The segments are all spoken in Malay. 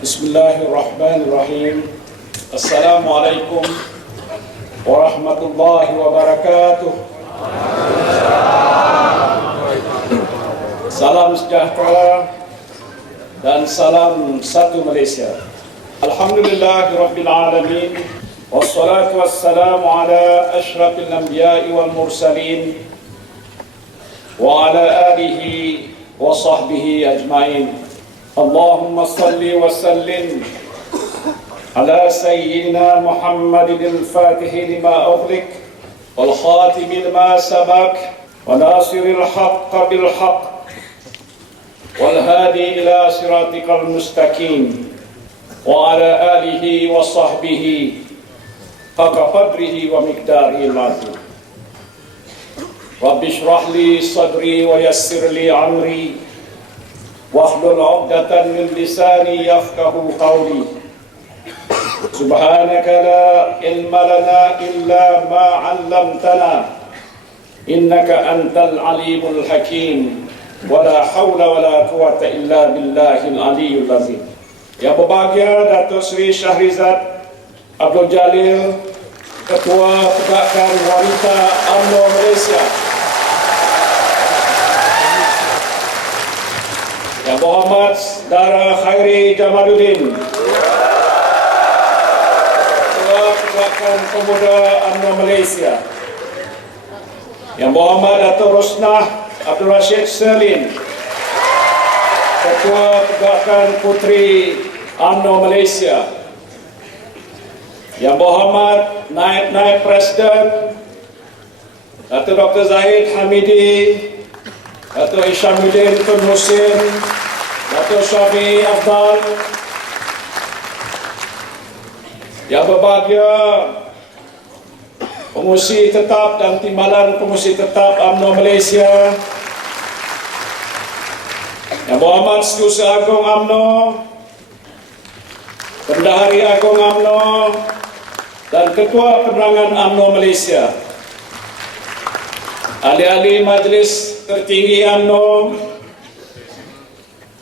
Bismillahirrahmanirrahim. Assalamualaikum warahmatullahi wabarakatuh. Salam sejahtera dan salam satu Malaysia. Alhamdulillahirabbil alamin. Wassalatu wassalamu ala asyrafil anbiya'i wal mursalin wa ala alihi wa sahbihi ajma'in. Allahumma salli wa sallim ala sayyidina Muhammadin al-Fatihi lima ughliq wal khatimi lima sabaq wa nasiril haqqa bil haqq wal hadi ila siratikal mustaqim wa ala alihi wa sahbihi haqa qadrihi wa miqdarihi al-azim. Rabbi shrah li sadri wa yassir li amri wahlul 'uqdatan min lisani yafqahu qawli. Subhanaka la ilma lana illa ma 'allamtana innaka antal alimul hakim wa la hawla wa la quwwata illa billahil aliyyil azim. Yang berbahagia Datuk Seri Shahrizad Abdul Jalil, Ketua Pergerakan Wanita UMNO Malaysia. Yang berhormat Saudara Khairi Jamaluddin, Ketua Pergerakan Pemuda UMNO Malaysia. Yang berhormat Datuk Rosnah Abdul Rashid Serlin, Ketua Pergerakan Puteri UMNO Malaysia. Yang berhormat Naib Presiden Datuk Dr. Zahid Hamidi, Datuk Ishamuddin Tun Husin, Datuk Syafi'i Afdal. Yang berbahagia Pengurusi Tetap dan Timbalan Pengurusi Tetap UMNO Malaysia. Yang berhormat Setiausaha Agung UMNO, Bendahari Agung UMNO dan Ketua Penerangan UMNO Malaysia. Ahli-ahli Majlis Tertinggi UMNO,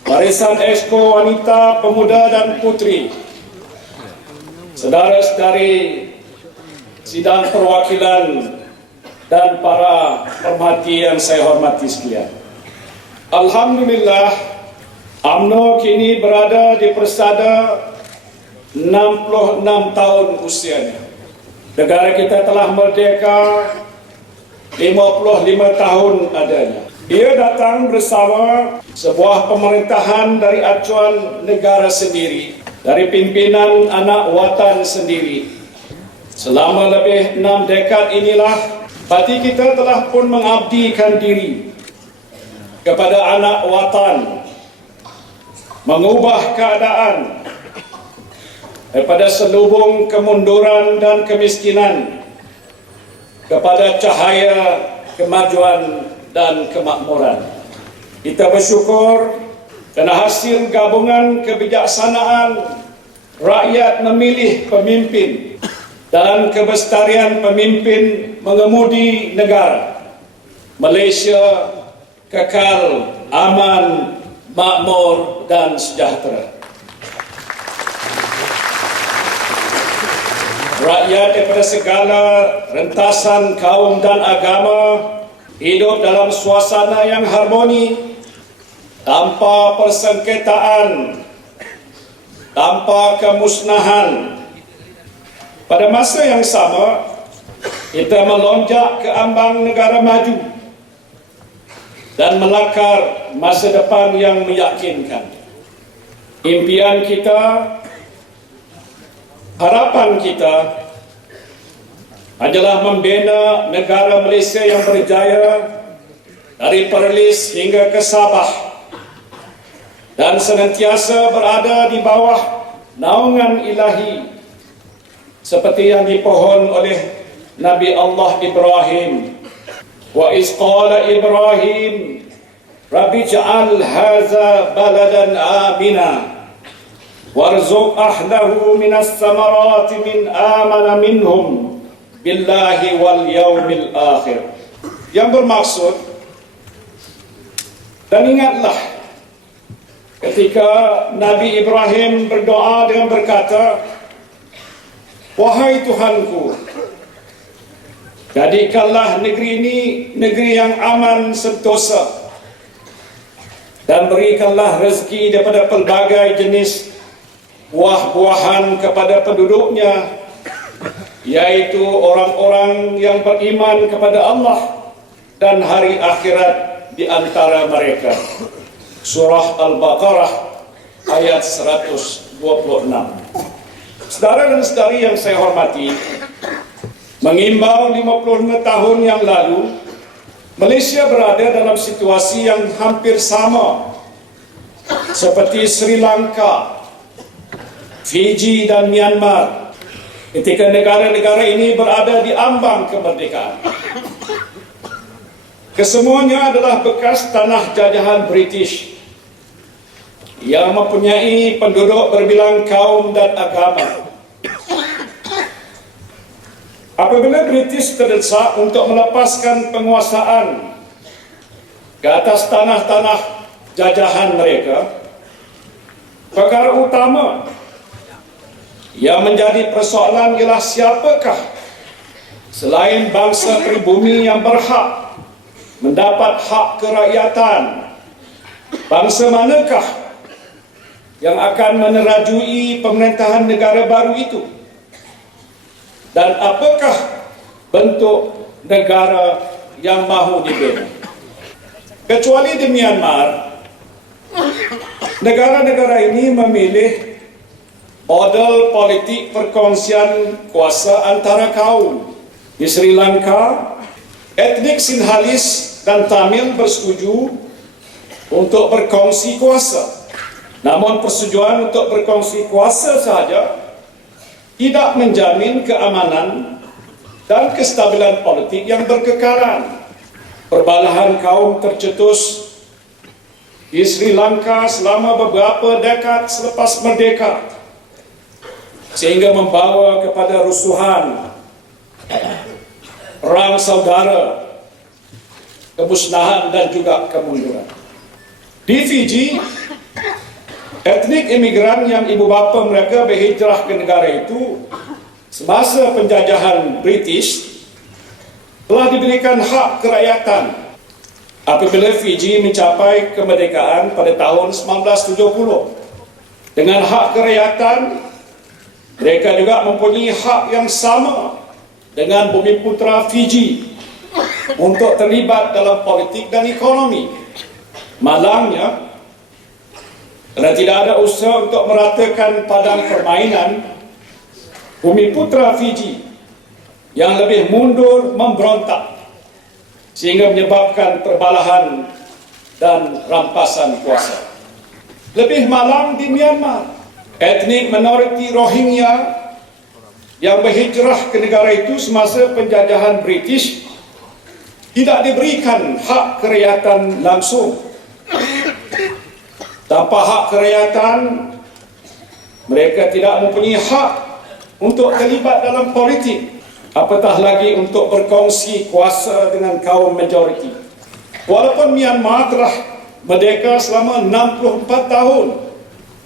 Barisan Exco Wanita, Pemuda dan Puteri, saudara-saudari sidang perwakilan dan para pemerhati yang saya hormati sekalian. Alhamdulillah, UMNO kini berada di persada 66 tahun usianya. Negara kita telah merdeka 55 tahun adanya. Ia datang bersama sebuah pemerintahan dari acuan negara sendiri, dari pimpinan anak watan sendiri. Selama lebih 6 dekad inilah parti kita telah pun mengabdikan diri kepada anak watan, mengubah keadaan daripada selubung kemunduran dan kemiskinan kepada cahaya kemajuan dan kemakmuran. Kita bersyukur kerana hasil gabungan kebijaksanaan rakyat memilih pemimpin dan kelestarian pemimpin mengemudi negara, Malaysia kekal aman, makmur dan sejahtera. Rakyat daripada segala rentasan kaum dan agama hidup dalam suasana yang harmoni, tanpa persengketaan, tanpa kemusnahan. Pada masa yang sama, kita melonjak ke ambang negara maju dan melakar masa depan yang meyakinkan. Impian kita, harapan kita adalah membina negara Malaysia yang berjaya dari Perlis hingga ke Sabah dan senantiasa berada di bawah naungan ilahi seperti yang dipohon oleh Nabi Allah Ibrahim. Wa iz qala Ibrahim Rabbi ja'al hadza baladan amina warzuq ahlahu minas samarati min amana minhum billahi wal yaumil akhir. Yang bermaksud, dan ingatlah ketika Nabi Ibrahim berdoa dengan berkata, "Wahai Tuhanku, jadikanlah negeri ini negeri yang aman sentosa, dan berikanlah rezeki daripada pelbagai jenis buah-buahan kepada penduduknya, yaitu orang-orang yang beriman kepada Allah dan hari akhirat di antara mereka." Surah Al-Baqarah ayat 126. Saudara dan saudari yang saya hormati, mengimbau 55 tahun yang lalu, Malaysia berada dalam situasi yang hampir sama seperti Sri Lanka, Fiji dan Myanmar ketika negara-negara ini berada di ambang kemerdekaan. Kesemuanya adalah bekas tanah jajahan British yang mempunyai penduduk berbilang kaum dan agama. Apabila British terdesak untuk melepaskan penguasaan ke atas tanah-tanah jajahan mereka, perkara utama yang menjadi persoalan ialah siapakah selain bangsa pribumi yang berhak mendapat hak kerakyatan. Bangsa manakah yang akan menerajui pemerintahan negara baru itu? Dan apakah bentuk negara yang mahu dibina? Kecuali di Myanmar, negara-negara ini memilih model politik perkongsian kuasa antara kaum. Di Sri Lanka, etnik Sinhalese dan Tamil bersetuju untuk berkongsi kuasa. Namun persetujuan untuk berkongsi kuasa sahaja tidak menjamin keamanan dan kestabilan politik yang berkekalan. Perbalahan kaum tercetus di Sri Lanka selama beberapa dekad selepas merdeka, sehingga membawa kepada rusuhan, perang saudara, kemusnahan dan juga kemunduran. Di Fiji, etnik imigran yang ibu bapa mereka berhijrah ke negara itu semasa penjajahan British telah diberikan hak kerakyatan apabila Fiji mencapai kemerdekaan pada tahun 1970. Dengan hak kerakyatan, mereka juga mempunyai hak yang sama dengan Bumiputra Fiji untuk terlibat dalam politik dan ekonomi. Malangnya, karena tidak ada usaha untuk meratakan padang permainan, Bumiputra Fiji yang lebih mundur memberontak, sehingga menyebabkan perbalahan dan rampasan kuasa. Lebih malang di Myanmar, etnik minoriti Rohingya yang berhijrah ke negara itu semasa penjajahan British tidak diberikan hak kerakyatan langsung. Tanpa hak kerakyatan, mereka tidak mempunyai hak untuk terlibat dalam politik, apatah lagi untuk berkongsi kuasa dengan kaum majoriti. Walaupun Myanmar telah merdeka selama 64 tahun,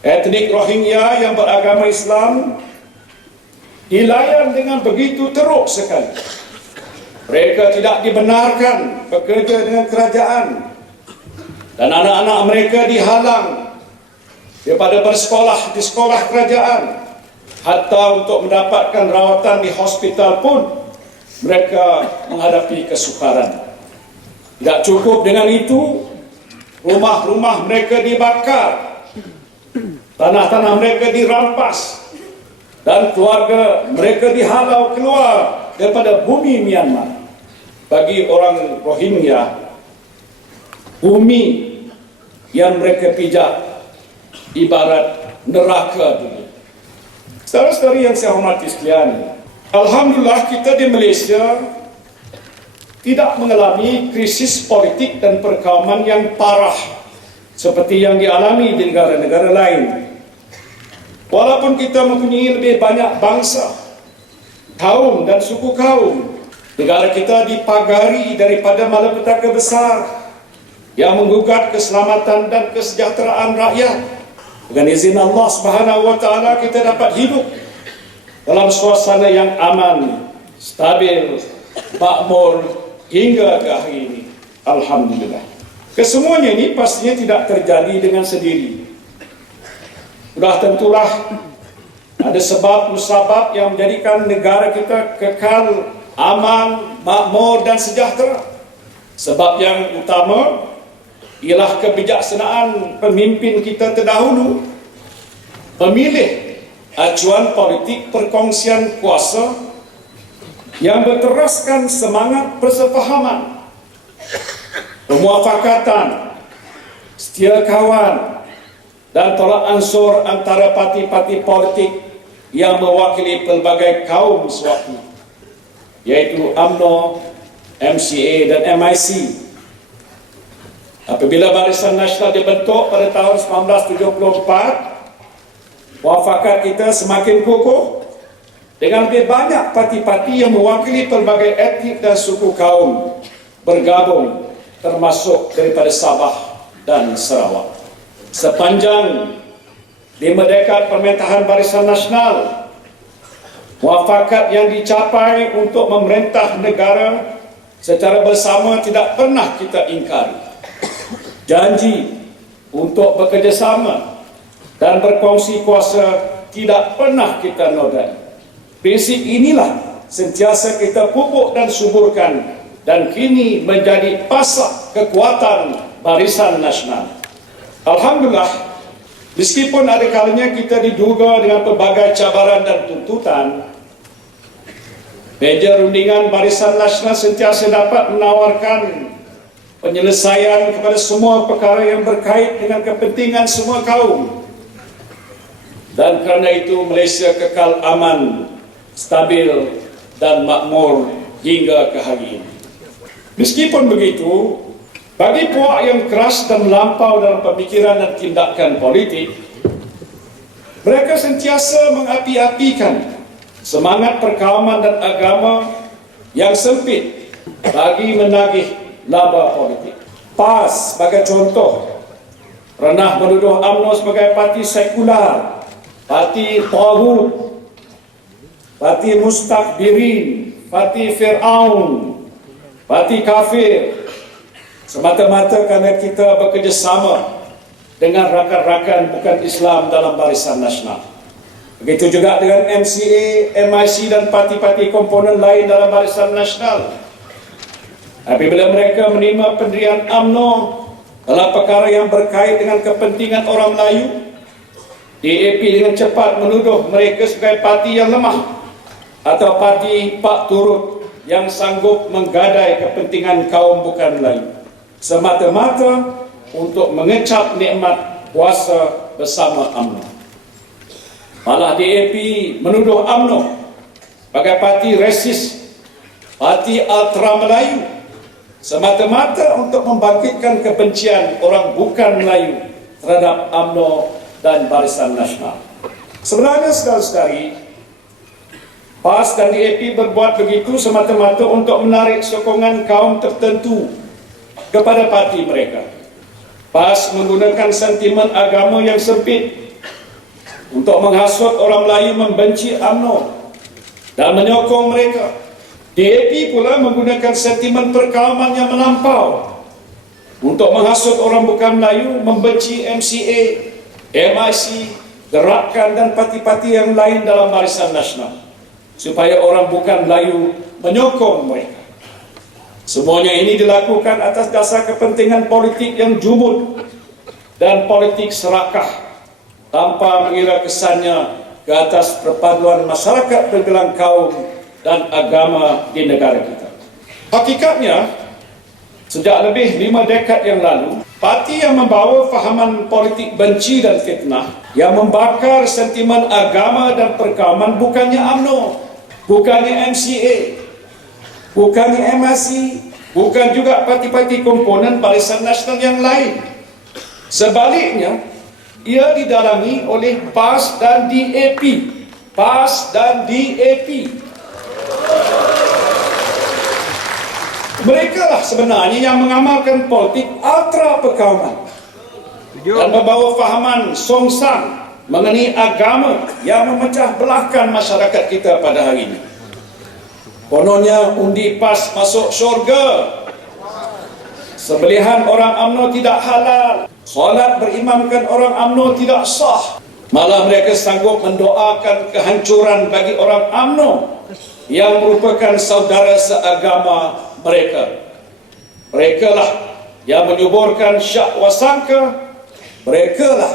etnik Rohingya yang beragama Islam dilayan dengan begitu teruk sekali. Mereka tidak dibenarkan bekerja dengan kerajaan, dan anak-anak mereka dihalang daripada bersekolah di sekolah kerajaan. Hatta untuk mendapatkan rawatan di hospital pun mereka menghadapi kesukaran. Tidak cukup dengan itu, rumah-rumah mereka dibakar, tanah-tanah mereka dirampas, dan keluarga mereka dihalau keluar daripada bumi Myanmar. Bagi orang Rohingya, bumi yang mereka pijak ibarat neraka dunia. Saudara-saudari yang saya hormati sekalian, alhamdulillah kita di Malaysia tidak mengalami krisis politik dan perkauman yang parah seperti yang dialami di negara-negara lain. Walaupun kita mempunyai lebih banyak bangsa, kaum dan suku kaum, negara kita dipagari daripada malapetaka besar yang menggugat keselamatan dan kesejahteraan rakyat. Dengan izin Allah Subhanahu wa taala, kita dapat hidup dalam suasana yang aman, stabil, makmur hingga ke hari ini. Alhamdulillah. Kesemuanya ini pastinya tidak terjadi dengan sendiri. Sudah tentulah ada sebab musabab yang menjadikan negara kita kekal aman, makmur dan sejahtera. Sebab yang utama ialah kebijaksanaan pemimpin kita terdahulu memilih acuan politik perkongsian kuasa yang berteraskan semangat persefahaman, pemuafakatan, setia kawan dan tolak ansur antara parti-parti politik yang mewakili pelbagai kaum sewaktu, yaitu UMNO, MCA dan MIC. Apabila Barisan Nasional dibentuk pada tahun 1974, muafakat kita semakin kukuh dengan lebih banyak parti-parti yang mewakili pelbagai etnik dan suku kaum bergabung, termasuk daripada Sabah dan Sarawak. Sepanjang 5 dekad pemerintahan Barisan Nasional, muafakat yang dicapai untuk memerintah negara secara bersama tidak pernah kita ingkari. Janji untuk bekerjasama dan berkongsi kuasa tidak pernah kita nodai. Prinsip inilah sentiasa kita pupuk dan suburkan dan kini menjadi pasak kekuatan Barisan Nasional. Alhamdulillah, meskipun ada kalanya kita diduga dengan pelbagai cabaran dan tuntutan, meja rundingan Barisan Nasional sentiasa dapat menawarkan penyelesaian kepada semua perkara yang berkait dengan kepentingan semua kaum. Dan kerana itu Malaysia kekal aman, stabil dan makmur hingga ke hari ini. Meskipun begitu, bagi puak yang keras dan melampau dalam pemikiran dan tindakan politik, mereka sentiasa mengapi-apikan semangat perkauman dan agama yang sempit bagi menagih laba politik. PAS sebagai contoh pernah menuduh UMNO sebagai parti sekular, parti taghut, parti mustakbirin, parti Fir'aun, parti kafir, semata-mata kerana kita bekerjasama dengan rakan-rakan bukan Islam dalam Barisan Nasional. Begitu juga dengan MCA, MIC dan parti-parti komponen lain dalam Barisan Nasional. Apabila mereka menerima pendirian UMNO dalam perkara yang berkait dengan kepentingan orang Melayu, DAP dengan cepat menuduh mereka sebagai parti yang lemah atau parti pak turut yang sanggup menggadai kepentingan kaum bukan Melayu, semata-mata untuk mengecap nikmat kuasa bersama UMNO. Malah DAP menuduh UMNO sebagai parti resis, parti ultra Melayu, semata-mata untuk membangkitkan kebencian orang bukan Melayu terhadap UMNO dan Barisan Nasional. Sebenarnya saudara-saudari, PAS dan DAP berbuat begitu semata-mata untuk menarik sokongan kaum tertentu kepada parti mereka. PAS menggunakan sentimen agama yang sempit untuk menghasut orang Melayu membenci UMNO dan menyokong mereka. DAP pula menggunakan sentimen perkauman yang melampau untuk menghasut orang bukan Melayu membenci MCA, MIC, gerakan dan parti-parti yang lain dalam Barisan Nasional, supaya orang bukan Melayu menyokong mereka. Semuanya ini dilakukan atas dasar kepentingan politik yang jumud dan politik serakah, tanpa mengira kesannya ke atas perpaduan masyarakat bergelang kaum dan agama di negara kita. Hakikatnya, sejak lebih 5 dekad yang lalu, parti yang membawa fahaman politik benci dan fitnah, yang membakar sentimen agama dan perkauman bukannya UMNO, bukannya MCA, bukannya MIC, bukan juga parti-parti komponen Barisan Nasional yang lain. Sebaliknya, ia didalangi oleh PAS dan DAP. PAS dan DAP. Mereka lah sebenarnya yang mengamalkan politik ultra perkauman dan membawa fahaman songsang mengenai agama yang memecah belahkan masyarakat kita pada hari ini. Kononnya undi PAS masuk syurga, sembelihan orang UMNO tidak halal, solat berimamkan orang UMNO tidak sah. Malah mereka sanggup mendoakan kehancuran bagi orang UMNO yang merupakan saudara seagama mereka. Mereka lah yang menyuburkan syak wasangka, mereka lah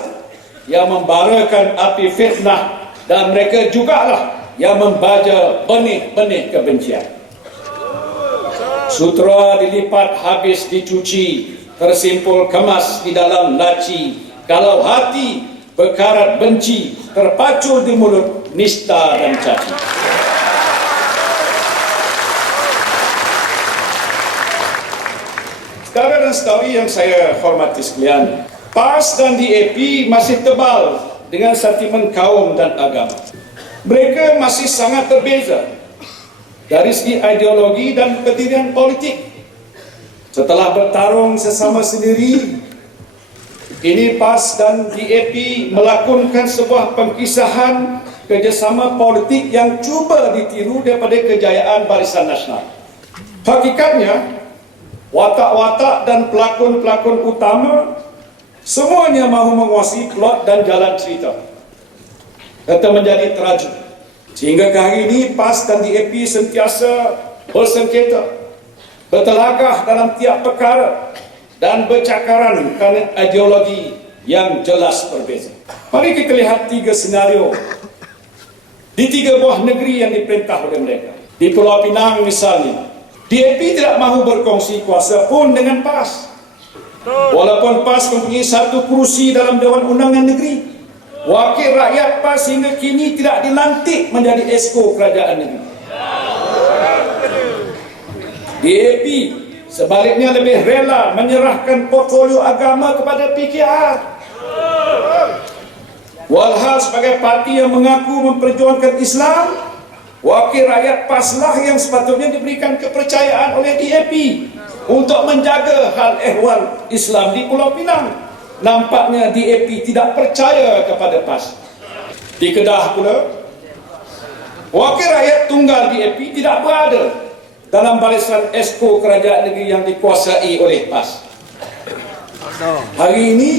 yang membarakan api fitnah, dan mereka jugalah yang membaja benih-benih kebencian. Sutra dilipat habis dicuci, tersimpul kemas di dalam laci. Kalau hati berkarat benci, terpacul di mulut nista dan caci. Saudara dan saudari yang saya hormati sekalian, PAS dan DAP masih tebal dengan sentimen kaum dan agama. Mereka masih sangat berbeza dari segi ideologi dan pendirian politik. Setelah bertarung sesama sendiri, ini PAS dan DAP melakukan sebuah pengkisahan kerjasama politik yang cuba ditiru daripada kejayaan Barisan Nasional. Hakikatnya, watak-watak dan pelakon-pelakon utama semuanya mahu menguasai plot dan jalan cerita, serta menjadi teraju. Sehingga ke hari ini PAS dan DAP sentiasa bersengketa, bertelagah dalam tiap perkara dan bercakaran kerana ideologi yang jelas berbeza. Mari kita lihat 3 senario di 3 buah negeri yang diperintah oleh mereka. Di Pulau Pinang misalnya, DAP tidak mahu berkongsi kuasa pun dengan PAS. Walaupun PAS mempunyai 1 kursi dalam Dewan Undangan Negeri, wakil rakyat PAS hingga kini tidak dilantik menjadi esko kerajaan negeri. DAP sebaliknya lebih rela menyerahkan portfolio agama kepada PKR. Walhal sebagai parti yang mengaku memperjuangkan Islam, wakil rakyat PAS lah yang sepatutnya diberikan kepercayaan oleh DAP untuk menjaga hal ehwal Islam di Pulau Pinang. Nampaknya DAP tidak percaya kepada PAS. Di Kedah pula, wakil rakyat tunggal DAP tidak berada dalam barisan esko kerajaan negeri yang dikuasai oleh PAS. Hari ini,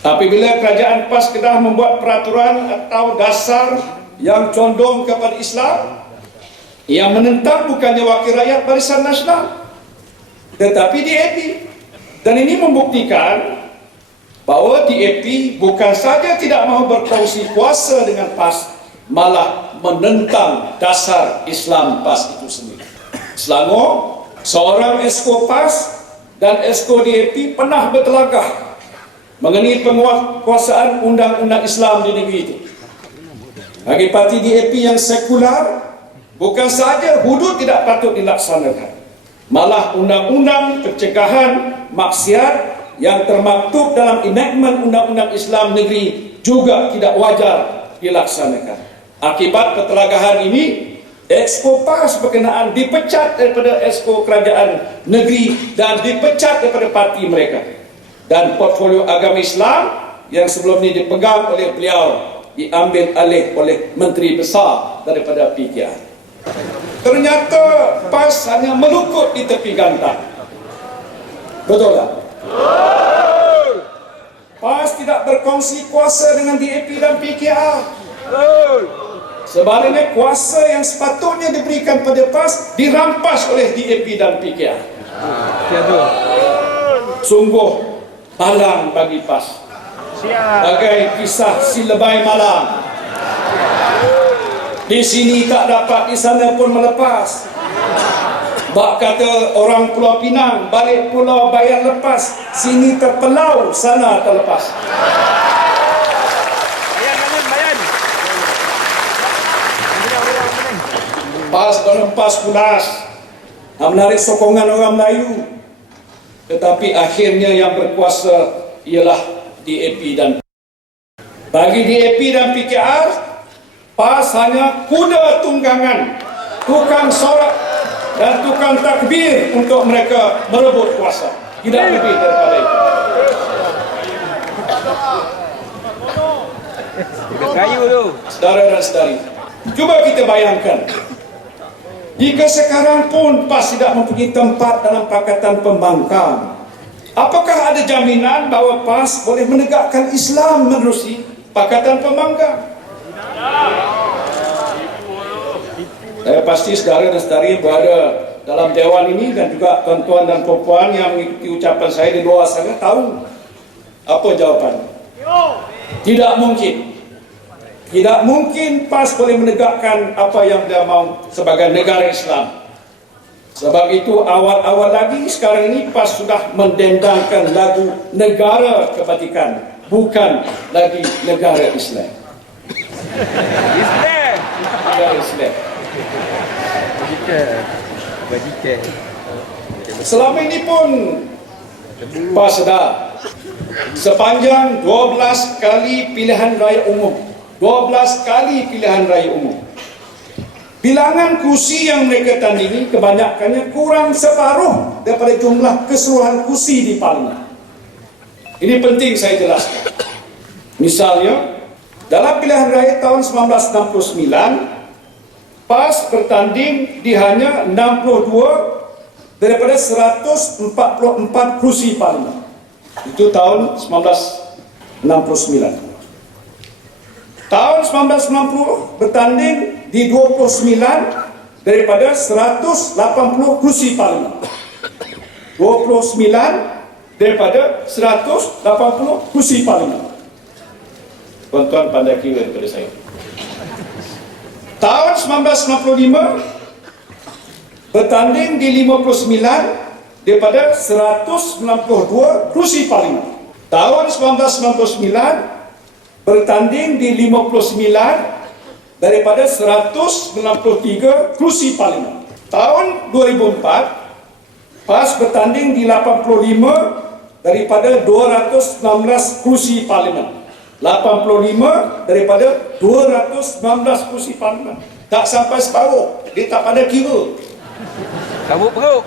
apabila kerajaan PAS Kedah membuat peraturan atau dasar yang condong kepada Islam, yang menentang bukannya wakil rakyat Barisan Nasional, tetapi DAP. Dan ini membuktikan bahawa DAP bukan saja tidak mahu berkongsi kuasa dengan PAS, malah menentang dasar Islam PAS itu sendiri. Selangor, seorang esko PAS dan esko DAP pernah bertelagah mengenai penguasaan undang-undang Islam di negeri itu. Bagi parti DAP yang sekular, bukan saja hudud tidak patut dilaksanakan, malah undang-undang pencegahan maksiat yang termaktub dalam enactment undang-undang Islam negeri juga tidak wajar dilaksanakan. Akibat ketelagahan ini, esko PAS berkenaan dipecat daripada esko kerajaan negeri dan dipecat daripada parti mereka. Dan portfolio agama Islam yang sebelum ini dipegang oleh beliau diambil alih oleh menteri besar daripada PKR. Ternyata PAS hanya melukut di tepi gantang. Betul tak? PAS tidak berkongsi kuasa dengan DAP dan PKR. Sebaliknya kuasa yang sepatutnya diberikan pada PAS dirampas oleh DAP dan PKR. Sungguh malang bagi PAS. Bagai kisah si lebay malang. Di sini tak dapat, di sana pun melepas. Bak kata orang Pulau Pinang, balik pulau bayar lepas, sini terpelau, sana terlepas. PAS berhempas pulas, menarik sokongan orang Melayu. Tetapi akhirnya yang berkuasa ialah DAP dan bagi DAP dan PKR, PAS hanya kuda tunggangan, tukang sorak dan tukang takbir untuk mereka merebut kuasa. Tidak lebih daripada itu. Kayu tu. Saudara dan saudari, cuba kita bayangkan, jika sekarang pun PAS tidak mempunyai tempat dalam Pakatan Pembangkang, apakah ada jaminan bahawa PAS boleh menegakkan Islam menerusi Pakatan Pembangkang? Saya pasti saudara dan saudari berada dalam dewan ini dan juga tuan-tuan dan puan-puan yang mengikuti ucapan saya di luar sana tahu apa jawapan. Tidak mungkin. Tidak mungkin PAS boleh menegakkan apa yang dia mahu sebagai negara Islam. Sebab itu awal-awal lagi sekarang ini PAS sudah mendendangkan lagu negara kebajikan, bukan lagi negara Islam. Islam. Negara Islam. Bajikan. Selama ini pun PAS sedar sepanjang 12 kali pilihan raya umum, 12 kali pilihan raya umum, bilangan kursi yang mereka tandingi kebanyakannya kurang separuh daripada jumlah keseluruhan kursi di Parlimen. Ini penting saya jelaskan. Misalnya, dalam pilihan raya tahun 1969, PAS bertanding di hanya 62 daripada 144 kursi Parlimen. Itu tahun 1969. Tahun 1990 bertanding di 29 daripada 180 kursi Parlimen. 29 daripada 180 kursi Parlimen. Tuan-tuan pandai kira daripada saya. Tahun 1995 bertanding di 59 daripada 192 kursi Parlimen. Tahun 1999 bertanding di 59 daripada 193 kursi Parlimen. Tahun 2004 PAS bertanding di 85 daripada 216 kursi Parlimen. 85 daripada 216 kursi Parlimen. Tak sampai separuh. Dia tak pada kira. Kabut perut.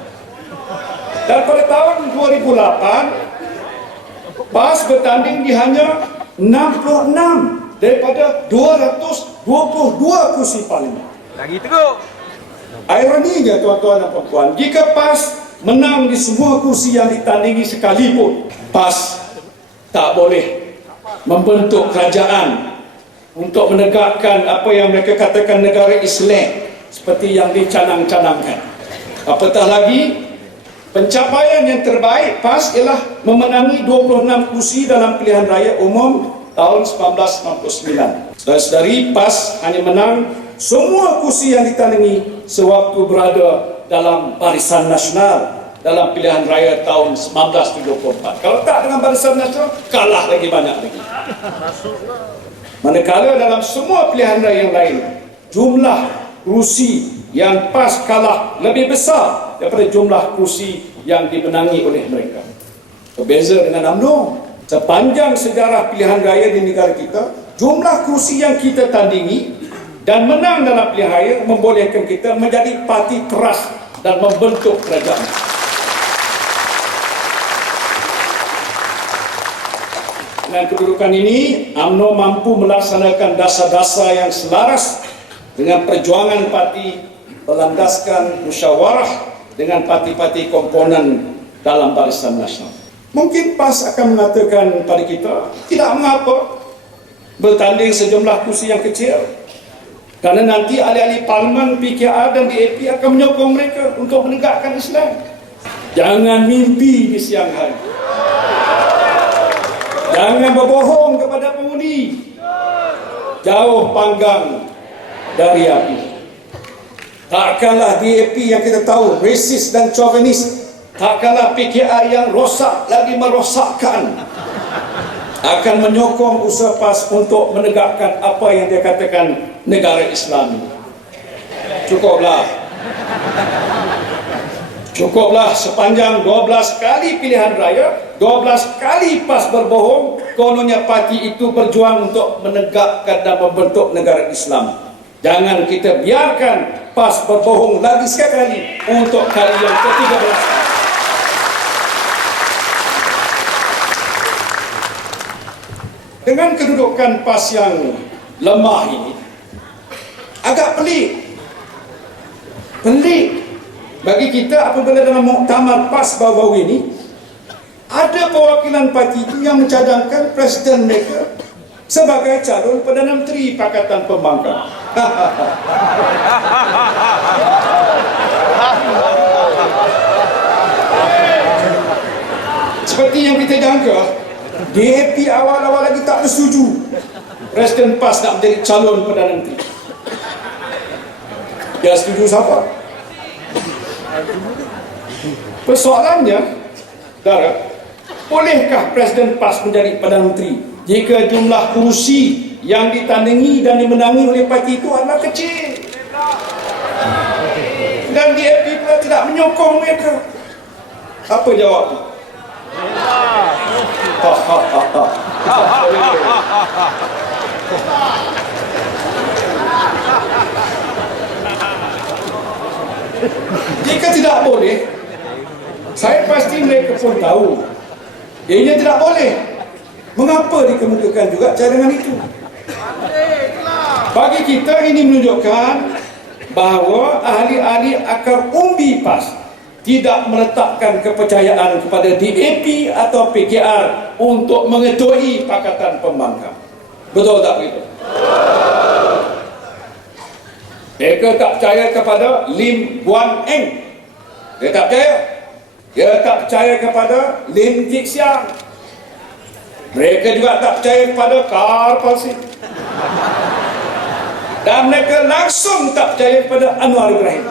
Dan pada tahun 2008 PAS bertanding di hanya 66 daripada 222 kursi Parlimen. Lagi teruk. Ironinya tuan-tuan dan puan-puan, jika PAS menang di semua kursi yang ditandingi sekalipun, PAS tak boleh membentuk kerajaan untuk menegakkan apa yang mereka katakan negara Islam seperti yang dicanang-canangkan. Apatah lagi, pencapaian yang terbaik PAS ialah memenangi 26 kursi dalam pilihan raya umum tahun 1999. Saudara-saudari, PAS hanya menang semua kursi yang ditandingi sewaktu berada dalam Barisan Nasional dalam pilihan raya tahun 1974. Kalau tak dengan Barisan Nasional, kalah lagi banyak lagi. Manakala dalam semua pilihan raya yang lain, jumlah kursi yang PAS kalah lebih besar daripada jumlah kursi yang dimenangi oleh mereka. Berbeza dengan UMNO. Sepanjang sejarah pilihan raya di negara kita, jumlah kursi yang kita tandingi dan menang dalam pilihan raya membolehkan kita menjadi parti keras dan membentuk kerajaan. Dengan kedudukan ini, UMNO mampu melaksanakan dasar-dasar yang selaras dengan perjuangan parti berlandaskan musyawarah dengan parti-parti komponen dalam Barisan Nasional. Mungkin PAS akan mengatakan pada kita, tidak mengapa bertanding sejumlah kursi yang kecil, kerana nanti ahli-ahli Parlimen, PKR dan DAP akan menyokong mereka untuk menegakkan Islam. Jangan mimpi di siang hari. Jangan berbohong kepada pengundi. Jauh panggang dari api. Takkanlah DAP yang kita tahu rasis dan chauvinis, takkanlah PKR yang rosak lagi merosakkan akan menyokong usaha PAS untuk menegakkan apa yang dia katakan negara Islam. Cukuplah. Cukuplah, sepanjang 12 kali pilihan raya, 12 kali PAS berbohong, kononnya parti itu berjuang untuk menegakkan dan membentuk negara Islam. Jangan kita biarkan PAS berbohong lagi sekali untuk kali yang ke-13. Dengan kedudukan PAS yang lemah ini, agak pelik bagi kita apabila dalam muktamar PAS baru-baru ini ada perwakilan parti itu yang mencadangkan presiden mereka sebagai calon Perdana Menteri Pakatan Pembangkang. Seperti yang kita jangka, DAP awal-awal lagi tak bersetuju Presiden PAS nak menjadi calon Perdana Menteri. Dia setuju siapa? Persoalannya, saudara, bolehkah Presiden PAS menjadi Perdana Menteri jika jumlah kursi yang ditandingi dan dimenangi oleh parti itu adalah kecil? Dan DAP pula tidak menyokong mereka. Apa jawabnya? Jika tidak boleh, saya pasti mereka pun tahu ianya tidak boleh. Mengapa dikemukakan juga cadangan itu? Bagi kita ini menunjukkan bahawa ahli-ahli akar umbi PAS tidak meletakkan kepercayaan kepada DAP atau PKR untuk mengetuai Pakatan Pembangkang. Betul tak begitu? Mereka tak percaya kepada Lim Guan Eng. Dia tak percaya. Dia tak percaya kepada Lim Kit Siang. Mereka juga tak percaya kepada Karl Singh. Dan mereka langsung tak percaya kepada Anwar Ibrahim.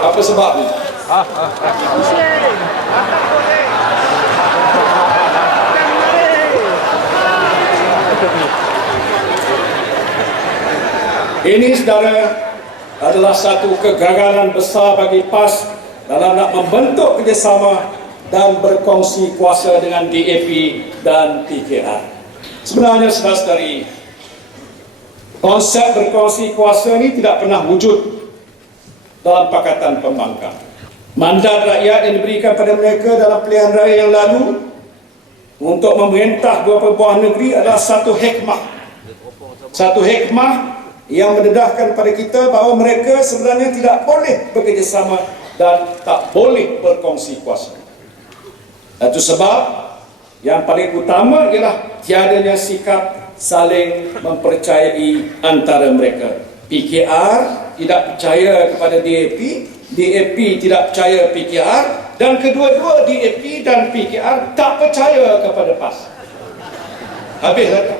Apa sebabnya? Ini, saudara, adalah satu kegagalan besar bagi PAS dalam nak membentuk kerjasama dan berkongsi kuasa dengan DAP dan PKR. Sebenarnya, saudara-saudari, konsep berkongsi kuasa ini tidak pernah wujud dalam Pakatan Pembangkang. Mandat rakyat yang diberikan pada mereka dalam pilihan raya yang lalu untuk memerintah beberapa buah negeri adalah satu hikmah. Satu hikmah yang mendedahkan pada kita bahawa mereka sebenarnya tidak boleh bekerjasama dan tak boleh berkongsi kuasa. Itu sebab yang paling utama ialah tiadanya sikap saling mempercayai antara mereka. PKR tidak percaya kepada DAP, DAP tidak percaya PKR, dan kedua-dua DAP dan PKR tak percaya kepada PAS. Habislah.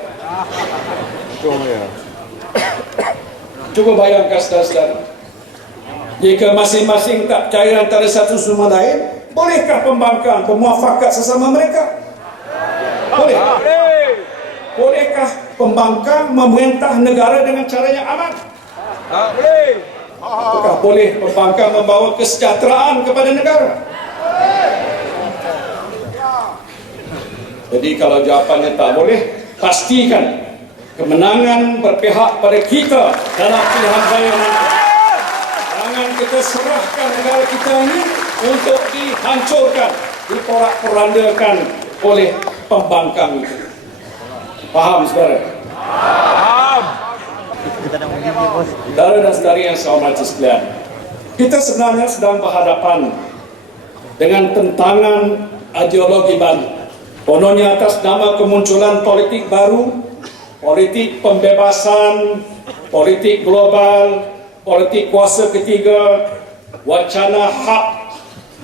Cuba bayangkan, saudara-saudara, jika masing-masing tak percaya antara satu sama lain, bolehkah Pembangkang bermuafakat sesama mereka? Boleh. Bolehkah Pembangkang memerintah negara dengan cara yang aman? Boleh. Apakah boleh Pembangkang membawa kesejahteraan kepada negara? Jadi kalau jawapannya tak boleh, pastikan kemenangan berpihak pada kita dalam pilihan raya nanti. Jangan kita serahkan negara kita ini untuk dihancurkan, diporak-porandakan oleh Pembangkang itu. Faham, saudara? Faham. Saudara dan saudari yang saya hormati sekalian, kita sebenarnya sedang berhadapan dengan tentangan ideologi baru. Kononnya atas nama kemunculan politik baru, politik pembebasan, politik global, politik kuasa ketiga, wacana hak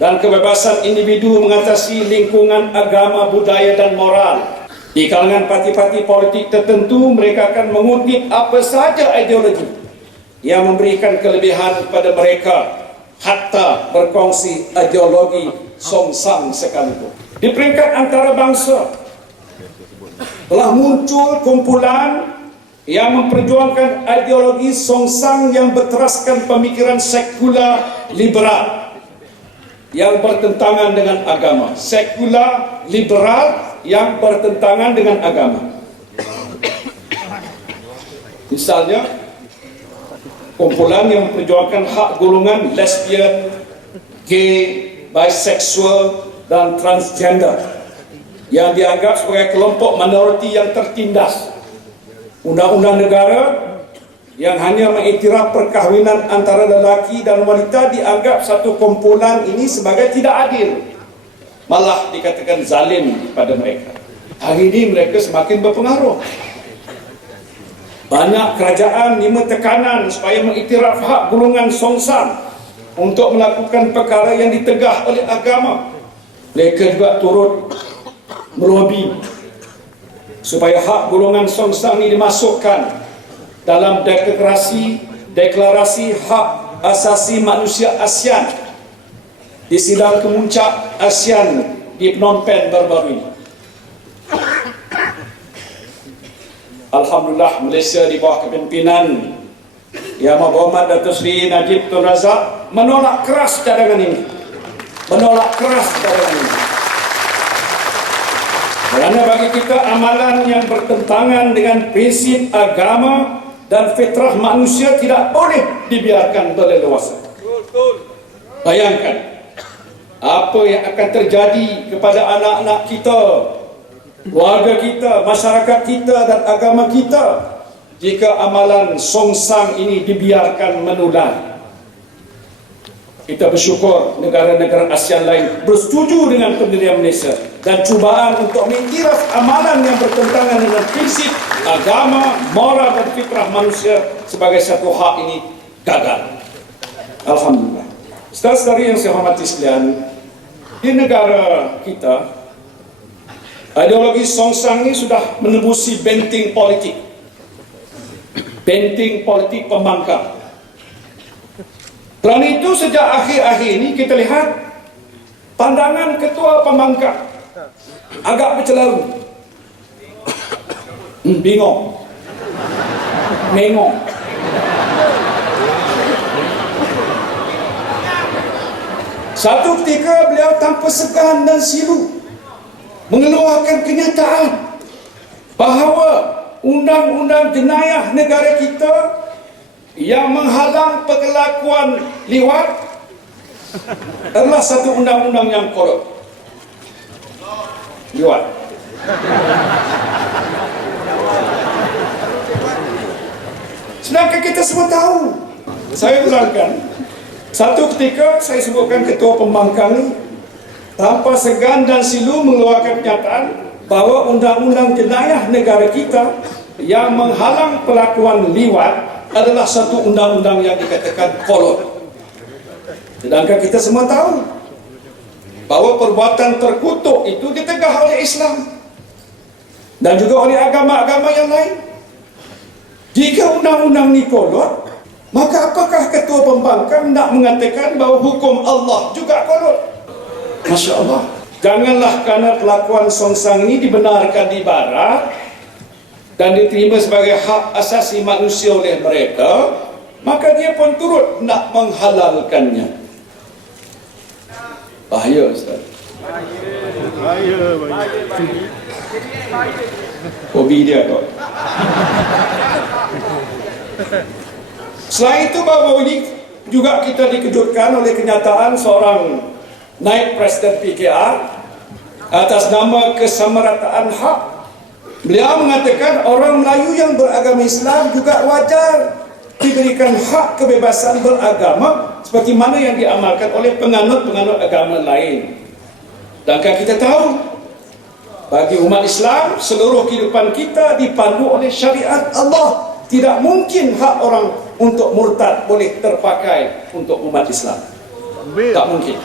dan kebebasan individu mengatasi lingkungan agama, budaya dan moral. Di kalangan parti-parti politik tertentu, mereka akan mengutip apa sahaja ideologi yang memberikan kelebihan kepada mereka, hatta berkongsi ideologi songsang sekalipun. Di peringkat antarabangsa telah muncul kumpulan yang memperjuangkan ideologi songsang yang berteraskan pemikiran sekular liberal yang bertentangan dengan agama. Sekular liberal yang bertentangan dengan agama. Misalnya, kumpulan yang memperjuangkan hak golongan lesbian, gay, bisexual, dan transgender yang dianggap sebagai kelompok minoriti yang tertindas. Undang-undang negara yang hanya mengiktiraf perkahwinan antara lelaki dan wanita dianggap satu kumpulan ini sebagai tidak adil, malah dikatakan zalim pada mereka. Hari ini mereka semakin berpengaruh. Banyak kerajaan lima tekanan supaya mengiktiraf hak golongan songsang untuk melakukan perkara yang ditegah oleh agama. Mereka juga turut melobi supaya hak golongan songsang ini dimasukkan dalam deklarasi hak asasi manusia ASEAN di sidang kemuncak ASEAN di Phnom Penh baru-baru ini. Alhamdulillah, Malaysia di bawah kepimpinan Yang Muhammad Datuk Seri Najib Tun Razak menolak keras cadangan ini. Kerana bagi kita amalan yang bertentangan dengan prinsip agama dan fitrah manusia tidak boleh dibiarkan berleluasa. Bayangkan apa yang akan terjadi kepada anak-anak kita, keluarga kita, masyarakat kita dan agama kita jika amalan songsang ini dibiarkan menular. Kita bersyukur negara-negara ASEAN lain bersetuju dengan pendirian Malaysia, dan cubaan untuk mengiktiraf amalan yang bertentangan dengan prinsip agama, moral dan fitrah manusia sebagai satu hak ini gagal. Alhamdulillah. Saudara-saudari yang saya hormati sekalian, di negara kita ideologi songsang ini sudah menembusi benteng politik pembangkang. Kerana itu sejak akhir-akhir ini kita lihat pandangan ketua pembangkang agak bercelaru, bingung, mengong. Satu ketika beliau tanpa segan dan silu mengeluarkan kenyataan bahawa undang-undang jenayah negara kita yang menghalang perlakuan liwat adalah satu undang-undang yang korup. Liwat. Sedangkan kita semua tahu. Saya ulangkan, satu ketika saya sebutkan ketua pembangkang ini tanpa segan dan silu mengeluarkan pernyataan bahawa undang-undang jenayah negara kita yang menghalang perlakuan liwat adalah satu undang-undang yang dikatakan kolot. Sedangkan kita semua tahu bahawa perbuatan terkutuk itu ditegah oleh Islam dan juga oleh agama-agama yang lain. Jika undang-undang ini kolot, maka apakah ketua pembangkang nak mengatakan bahawa hukum Allah juga kolot? Masya Allah. Janganlah kerana pelakuan songsang ini dibenarkan di barat dan diterima sebagai hak asasi manusia oleh mereka, maka dia pun turut nak menghalalkannya. Bahaya, Ustaz. Bahaya. Hobi dia kok. Selain itu, baru ini juga kita dikejutkan oleh kenyataan seorang naib Presiden PKR atas nama kesamarataan hak. Beliau mengatakan orang Melayu yang beragama Islam juga wajar diberikan hak kebebasan beragama seperti mana yang diamalkan oleh penganut-penganut agama lain. Dan kita tahu bagi umat Islam seluruh kehidupan kita dipandu oleh syariat Allah. Tidak mungkin hak orang untuk murtad boleh terpakai untuk umat Islam. Tak mungkin.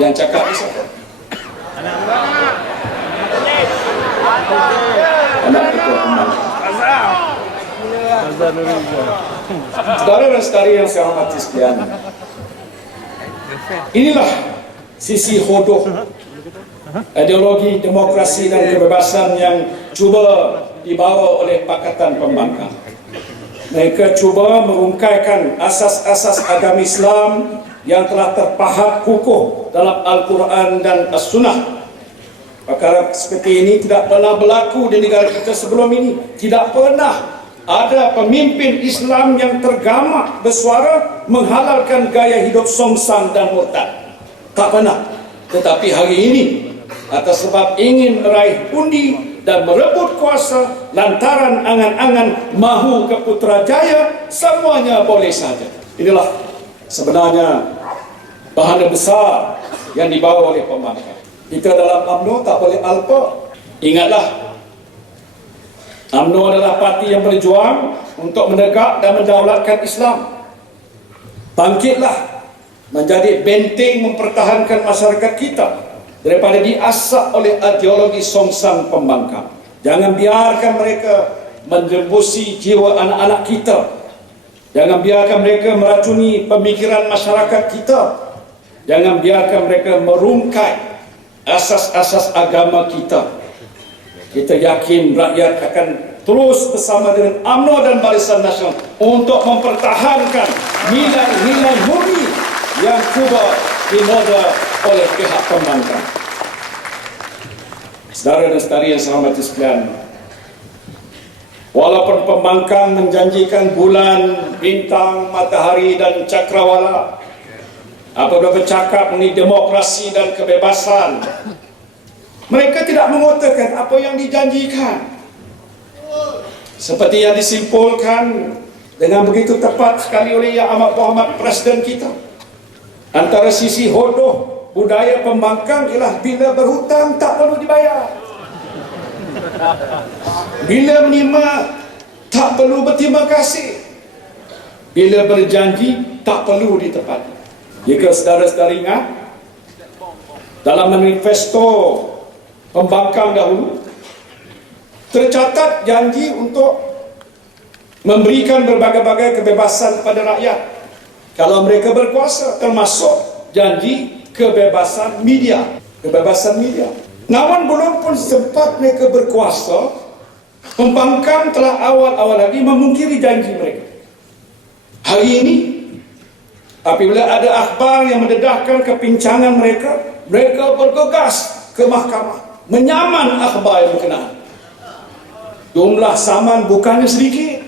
Yang cakap ni siapa? Anak ketua pembangkang. Saudara dan saudari yang saya hormati sekalian, inilah sisi hodoh ideologi demokrasi dan kebebasan yang cuba dibawa oleh Pakatan Pembangkang. Mereka cuba merungkaikan asas-asas agama Islam yang telah terpahat kukuh dalam Al-Quran dan As-Sunnah. Perkara seperti ini tidak pernah berlaku di negara kita sebelum ini. Tidak pernah ada pemimpin Islam yang tergamak bersuara menghalalkan gaya hidup songsang dan murtad. Tak pernah. Tetapi hari ini, atas sebab ingin meraih undi dan merebut kuasa lantaran angan-angan mahu ke Putrajaya, semuanya boleh saja. Inilah sebenarnya bahana besar yang dibawa oleh pembangkang. Kita dalam UMNO tak boleh alpa. Ingatlah, UMNO adalah parti yang berjuang untuk menegak dan mendaulatkan Islam. Bangkitlah menjadi benteng mempertahankan masyarakat kita daripada diasak oleh ideologi songsang pembangkang. Jangan biarkan mereka mendebusi jiwa anak-anak kita. Jangan biarkan mereka meracuni pemikiran masyarakat kita. Jangan biarkan mereka merungkai asas-asas agama kita. Kita yakin rakyat akan terus bersama dengan UMNO dan Barisan Nasional untuk mempertahankan nilai-nilai murni yang cuba dinoda oleh pihak pembangkang. Saudara dan saudari yang saya hormati sekalian, walaupun pembangkang menjanjikan bulan, bintang, matahari dan cakrawala apabila bercakap mengenai demokrasi dan kebebasan, mereka tidak mengutarakan apa yang dijanjikan. Seperti yang disimpulkan dengan begitu tepat sekali oleh Yang Amat Berhormat Presiden kita, antara sisi hodoh budaya pembangkang ialah bila berhutang tak perlu dibayar, bila menerima tak perlu berterima kasih, bila berjanji tak perlu ditepati. Jika saudara-saudara ingat, dalam manifesto pembangkang dahulu tercatat janji untuk memberikan berbagai-bagai kebebasan kepada rakyat kalau mereka berkuasa, termasuk janji kebebasan media. Namun belum pun sempat mereka berkuasa, pembangkang telah awal-awal lagi memungkiri janji mereka. Hari ini, apabila ada akhbar yang mendedahkan kepincangan mereka, mereka bergegas ke mahkamah menyaman akhbar yang berkenaan. Jumlah saman bukannya sedikit.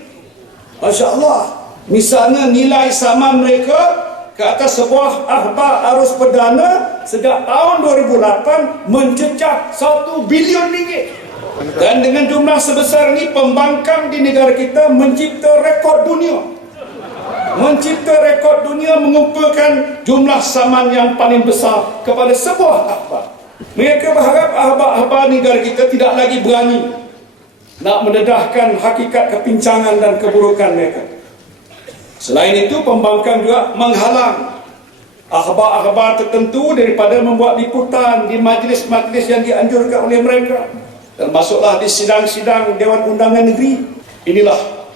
Masya Allah. Misalnya nilai saman mereka ke atas sebuah akhbar arus perdana sejak tahun 2008 mencecah 1 bilion ringgit. Dan dengan jumlah sebesar ini, pembangkang di negara kita mencipta rekod dunia. Mengumpulkan jumlah saman yang paling besar kepada sebuah akhbar. Mereka berharap akhbar-akhbar negara kita tidak lagi berani nak mendedahkan hakikat kepincangan dan keburukan mereka. Selain itu, pembangkang juga menghalang akhbar-akhbar tertentu daripada membuat liputan di majlis-majlis yang dianjurkan oleh mereka, termasuklah di sidang-sidang Dewan Undangan Negeri. Inilah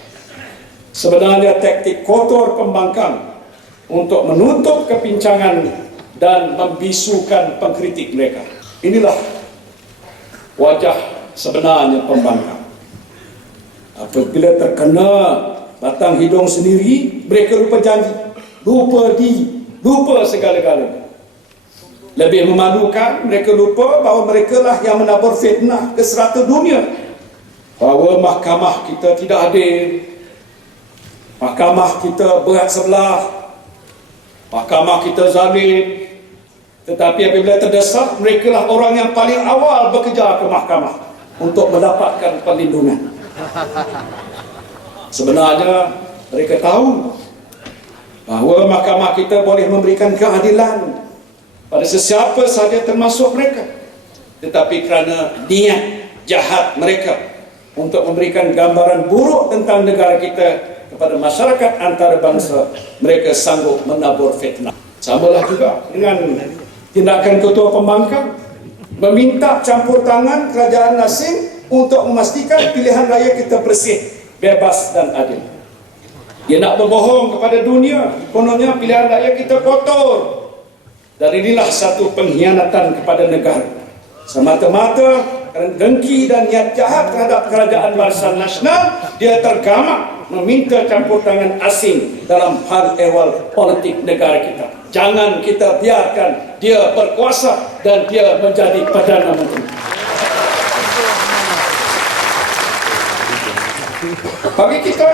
sebenarnya taktik kotor pembangkang untuk menutup kepincangan dan membisukan pengkritik mereka. Inilah wajah sebenarnya pembangkang. Apabila terkena batang hidung sendiri, mereka lupa janji, lupa segala-galanya. Lebih memalukan, mereka lupa bahawa mereka lah yang menabur fitnah ke serata dunia, bahawa mahkamah kita tidak adil, mahkamah kita berat sebelah, mahkamah kita zalim. Tetapi apabila terdesak, mereka lah orang yang paling awal bekerja ke mahkamah untuk mendapatkan perlindungan. Sebenarnya mereka tahu bahawa mahkamah kita boleh memberikan keadilan pada sesiapa sahaja termasuk mereka. Tetapi kerana niat jahat mereka untuk memberikan gambaran buruk tentang negara kita kepada masyarakat antarabangsa, mereka sanggup menabur fitnah. Samalah juga dengan tindakan ketua pembangkang meminta campur tangan kerajaan asing untuk memastikan pilihan raya kita bersih, bebas dan adil. Dia nak berbohong kepada dunia, kononnya pilihan raya kita kotor. Dan inilah satu pengkhianatan kepada negara. Semata-mata kerana dengki dan niat jahat terhadap kerajaan Barisan Nasional, dia tergamak meminta campur tangan asing dalam hal ehwal politik negara kita. Jangan kita biarkan dia berkuasa dan dia menjadi Perdana Menteri. Bagi kita,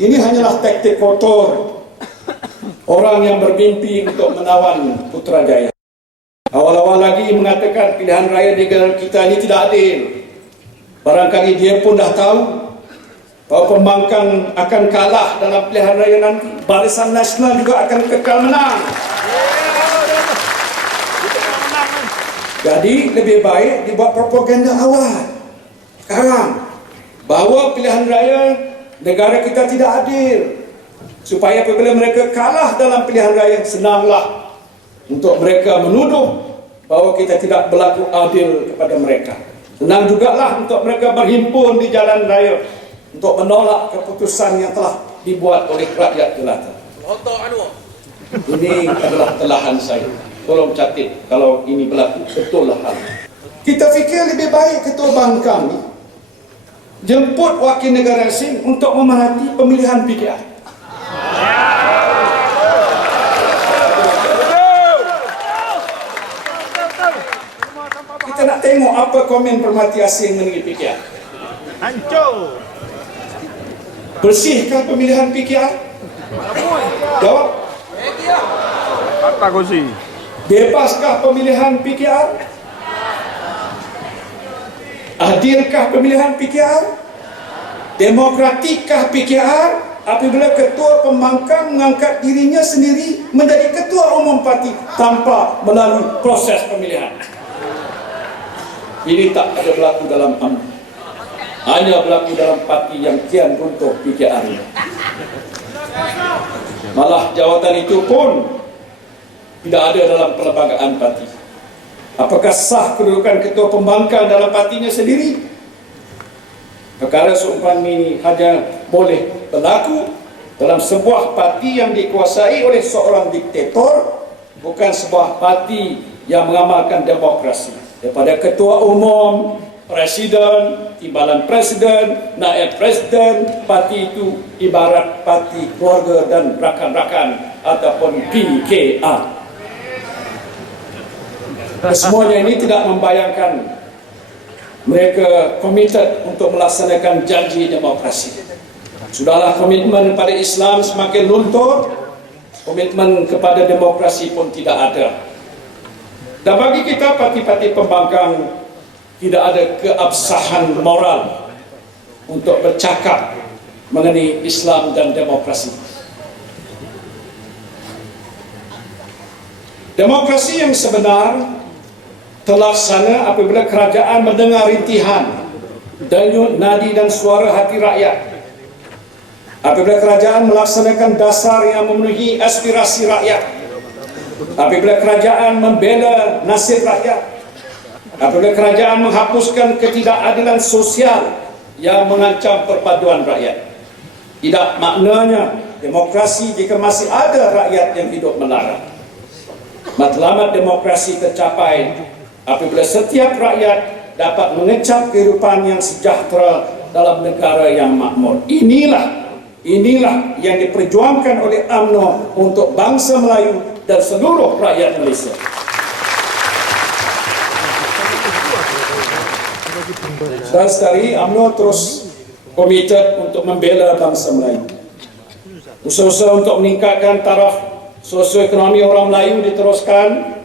ini hanyalah taktik kotor orang yang bermimpi untuk menawan Putrajaya. Awal-awal lagi mengatakan pilihan raya di negara kita ini tidak adil. Barangkali dia pun dah tahu bahawa pembangkang akan kalah dalam pilihan raya nanti. Barisan Nasional juga akan kekal menang. Jadi lebih baik dibuat propaganda awal sekarang bahawa pilihan raya negara kita tidak adil, supaya apabila mereka kalah dalam pilihan raya, senanglah untuk mereka menuduh bahawa kita tidak berlaku adil kepada mereka. Senang jugalah untuk mereka berhimpun di jalan raya untuk menolak keputusan yang telah dibuat oleh rakyat jelata. Ini adalah telahan saya. Tolong catat kalau ini berlaku, betul lah hal. Kita fikir lebih baik Ketua Bangkang ni jemput wakil negara asing untuk memerhati pemilihan PKR. Kita nak tengok apa komen pemerhati asing mengenai PKR. Hancur. Bersihkah pemilihan PKR? Jawab. Apa kursi? Bebaskah pemilihan PKR? Adilkah pemilihan PKR? Demokratikkah PKR? Apabila Ketua Pembangkang mengangkat dirinya sendiri menjadi Ketua Umum Parti tanpa melalui proses pemilihan. Ini tak ada berlaku dalam UMNO. Hanya berlaku dalam parti yang kian runtuh PKR. Malah jawatan itu pun tidak ada dalam perlembagaan parti. Apakah sah kedudukan Ketua Pembangkang dalam partinya sendiri? Perkara seumpama ini hanya boleh berlaku dalam sebuah parti yang dikuasai oleh seorang diktator, bukan sebuah parti yang mengamalkan demokrasi. Daripada Ketua Umum, Presiden, timbalan Presiden, naib Presiden, parti itu ibarat parti keluarga dan rakan-rakan ataupun PKR. Kesemuanya ini tidak membayangkan mereka komited untuk melaksanakan janji demokrasi. Sudahlah komitmen pada Islam semakin luntur, komitmen kepada demokrasi pun tidak ada. Dan bagi kita parti-parti pembangkang tidak ada keabsahan moral untuk bercakap mengenai Islam dan demokrasi. Demokrasi yang sebenar terlaksana apabila kerajaan mendengar rintihan, denyut nadi dan suara hati rakyat. Apabila kerajaan melaksanakan dasar yang memenuhi aspirasi rakyat. Apabila kerajaan membela nasib rakyat. Apabila kerajaan menghapuskan ketidakadilan sosial yang mengancam perpaduan rakyat. Tidak maknanya demokrasi jika masih ada rakyat yang hidup melarat. Matlamat demokrasi tercapai apabila setiap rakyat dapat mengecap kehidupan yang sejahtera dalam negara yang makmur. Inilah yang diperjuangkan oleh UMNO untuk bangsa Melayu dan seluruh rakyat Malaysia. Dan sedari UMNO terus komited untuk membela bangsa Melayu. Usaha-usaha untuk meningkatkan taraf sosioekonomi orang Melayu diteruskan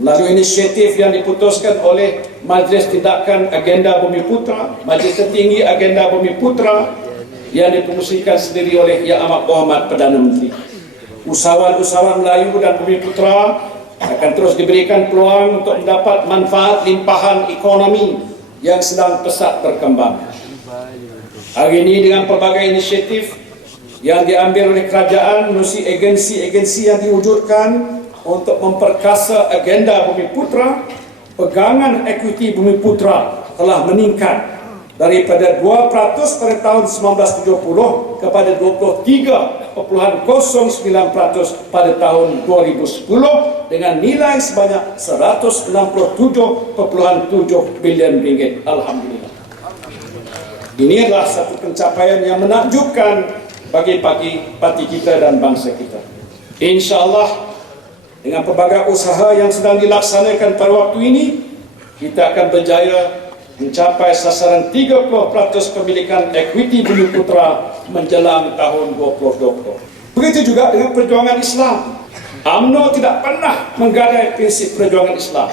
melalui inisiatif yang diputuskan oleh Majlis Tindakan Agenda Bumiputra, Majlis Tertinggi Agenda Bumiputra yang dipromosikan sendiri oleh Yang Amat Berhormat Perdana Menteri. Usahawan-usahawan Melayu dan Bumiputra akan terus diberikan peluang untuk mendapat manfaat limpahan ekonomi yang sedang pesat berkembang. Hari ini dengan pelbagai inisiatif yang diambil oleh kerajaan melalui agensi-agensi yang diwujudkan untuk memperkasa agenda Bumiputra, pegangan ekuiti Bumiputra telah meningkat daripada 2% pada tahun 1970 kepada 23.09% pada tahun 2010 dengan nilai sebanyak 167.7 bilion ringgit. Alhamdulillah. Ini adalah satu pencapaian yang menakjubkan bagi parti kita dan bangsa kita. InsyaAllah dengan pelbagai usaha yang sedang dilaksanakan pada waktu ini, kita akan berjaya mencapai sasaran 30% pemilikan ekuiti Bumi Putra menjelang tahun 2020. Begitu juga dengan perjuangan Islam. UMNO tidak pernah menggadai prinsip perjuangan Islam.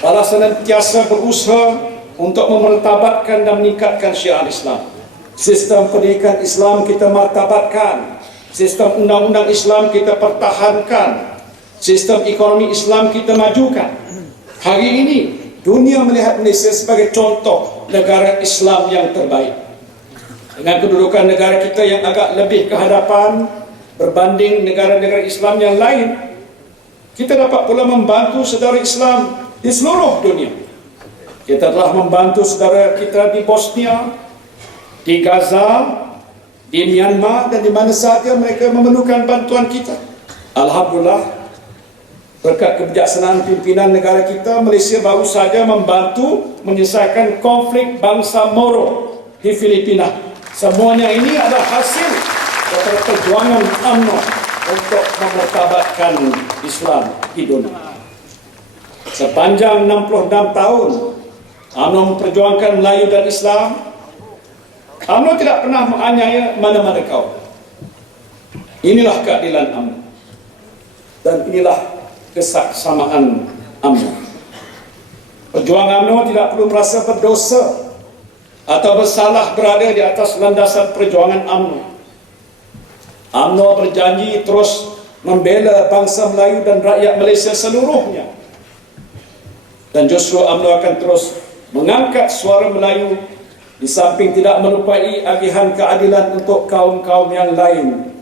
Allah senantiasa berusaha untuk memartabatkan dan meningkatkan syiar Islam. Sistem pendidikan Islam kita martabatkan. Sistem undang-undang Islam kita pertahankan. Sistem ekonomi Islam kita majukan. Hari ini, dunia melihat Malaysia sebagai contoh negara Islam yang terbaik. Dengan kedudukan negara kita yang agak lebih ke hadapan berbanding negara-negara Islam yang lain, kita dapat pula membantu saudara Islam di seluruh dunia. Kita telah membantu saudara kita di Bosnia, di Gaza, di Myanmar dan di mana sahaja mereka memerlukan bantuan kita. Alhamdulillah, berkat kebijaksanaan pimpinan negara kita, Malaysia baru saja membantu menyelesaikan konflik bangsa Moro di Filipina. Semuanya ini adalah hasil daripada perjuangan UMNO untuk memartabatkan Islam di dunia. Sepanjang 66 tahun UMNO memperjuangkan Melayu dan Islam, UMNO tidak pernah menganiaya mana-mana kaum. Inilah keadilan UMNO dan inilah kesaksamaan UMNO. Pejuang UMNO tidak perlu merasa berdosa atau bersalah berada di atas landasan perjuangan UMNO. UMNO berjanji terus membela bangsa Melayu dan rakyat Malaysia seluruhnya. Dan justru UMNO akan terus mengangkat suara Melayu di samping tidak melupai agihan keadilan untuk kaum-kaum yang lain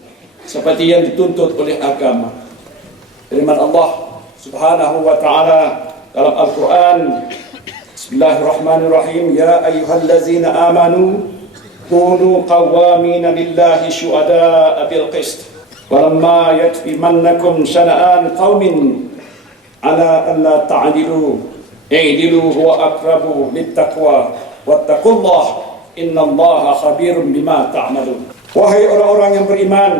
seperti yang dituntut oleh agama. Firman Allah Subhanahu wa taala dalam Al-Quran, Bismillahirrahmanirrahim, ya ayyuhallazina amanu kunu qawwamina lillahi syuhada'a bil qist walamma yajrimannakum shana'an qaumin ala an la ta'dilu i'dilu huwa aqrabu littaqwa wattaqullaha innallaha khabirun bima ta'malun. Wahai orang-orang yang beriman,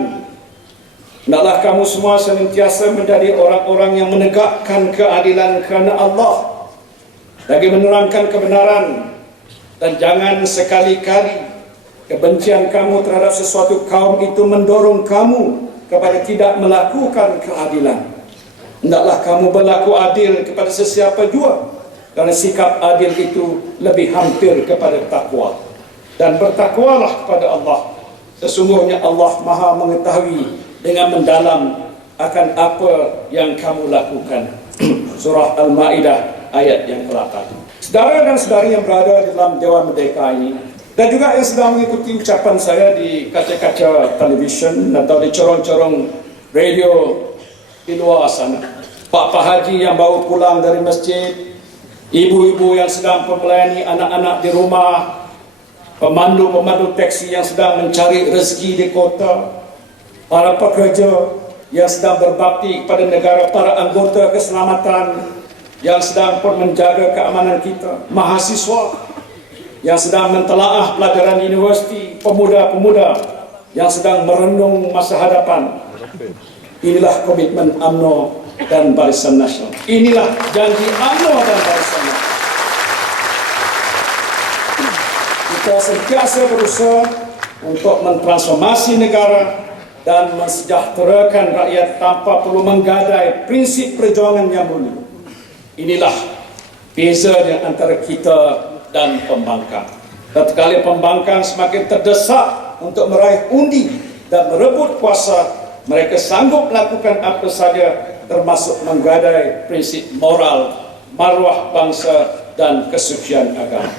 hendaklah kamu semua senantiasa menjadi orang-orang yang menegakkan keadilan kerana Allah lagi menerangkan kebenaran, dan jangan sekali-kali kebencian kamu terhadap sesuatu kaum itu mendorong kamu kepada tidak melakukan keadilan. Hendaklah kamu berlaku adil kepada sesiapa jua, kerana sikap adil itu lebih hampir kepada takwa. Dan bertakwalah kepada Allah. Sesungguhnya Allah Maha mengetahui dengan mendalam akan apa yang kamu lakukan. Surah Al-Ma'idah ayat yang ke-8. Saudara dan saudari yang berada dalam Dewan Merdeka ini, dan juga yang sedang mengikuti ucapan saya di kaca-kaca televisyen atau di corong-corong radio di luar sana, Pak Haji yang baru pulang dari masjid, ibu-ibu yang sedang melayani anak-anak di rumah, pemandu-pemandu teksi yang sedang mencari rezeki di kota, para pekerja yang sedang berbakti kepada negara, para anggota keselamatan yang sedang menjaga keamanan kita, mahasiswa yang sedang mentelaah pelajaran universiti, pemuda-pemuda yang sedang merenung masa hadapan. Inilah komitmen UMNO dan Barisan Nasional. Inilah janji UMNO dan Barisan Nasional. Kita sentiasa berusaha untuk mentransformasi negara dan mensejahterakan rakyat tanpa perlu menggadai prinsip perjuangan yang mulia. Inilah beza di antara kita dan pembangkang. Tatkala pembangkang semakin terdesak untuk meraih undi dan merebut kuasa, mereka sanggup melakukan apa saja, termasuk menggadai prinsip moral, maruah bangsa dan kesucian agama.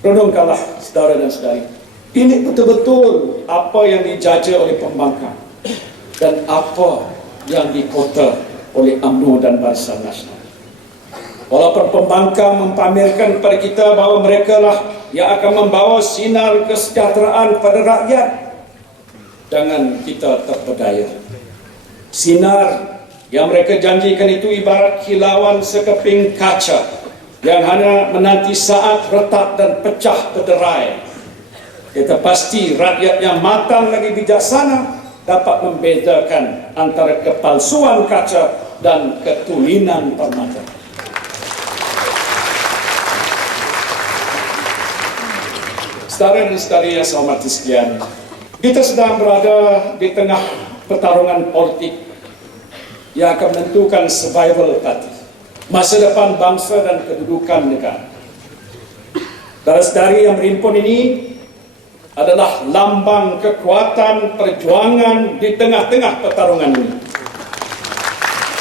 Renungkanlah saudara dan saudari, ini betul-betul apa yang dijajah oleh pembangkang dan apa yang dikota oleh UMNO dan Barisan Nasional. Walaupun pembangkang mempamerkan kepada kita bahawa mereka lah yang akan membawa sinar kesejahteraan pada rakyat, jangan kita terpedaya. Sinar yang mereka janjikan itu ibarat kilauan sekeping kaca yang hanya menanti saat retak dan pecah berderai. Kita pasti rakyat yang matang lagi bijaksana dapat membedakan antara kepalsuan kaca dan ketulinan permata. Saudara dan saudari yang saya hormati sekalian, kita sedang berada di tengah pertarungan politik yang akan menentukan survival parti, masa depan bangsa dan kedudukan negara. Saudara-saudari yang berhimpun ini adalah lambang kekuatan perjuangan di tengah-tengah pertarungan ini.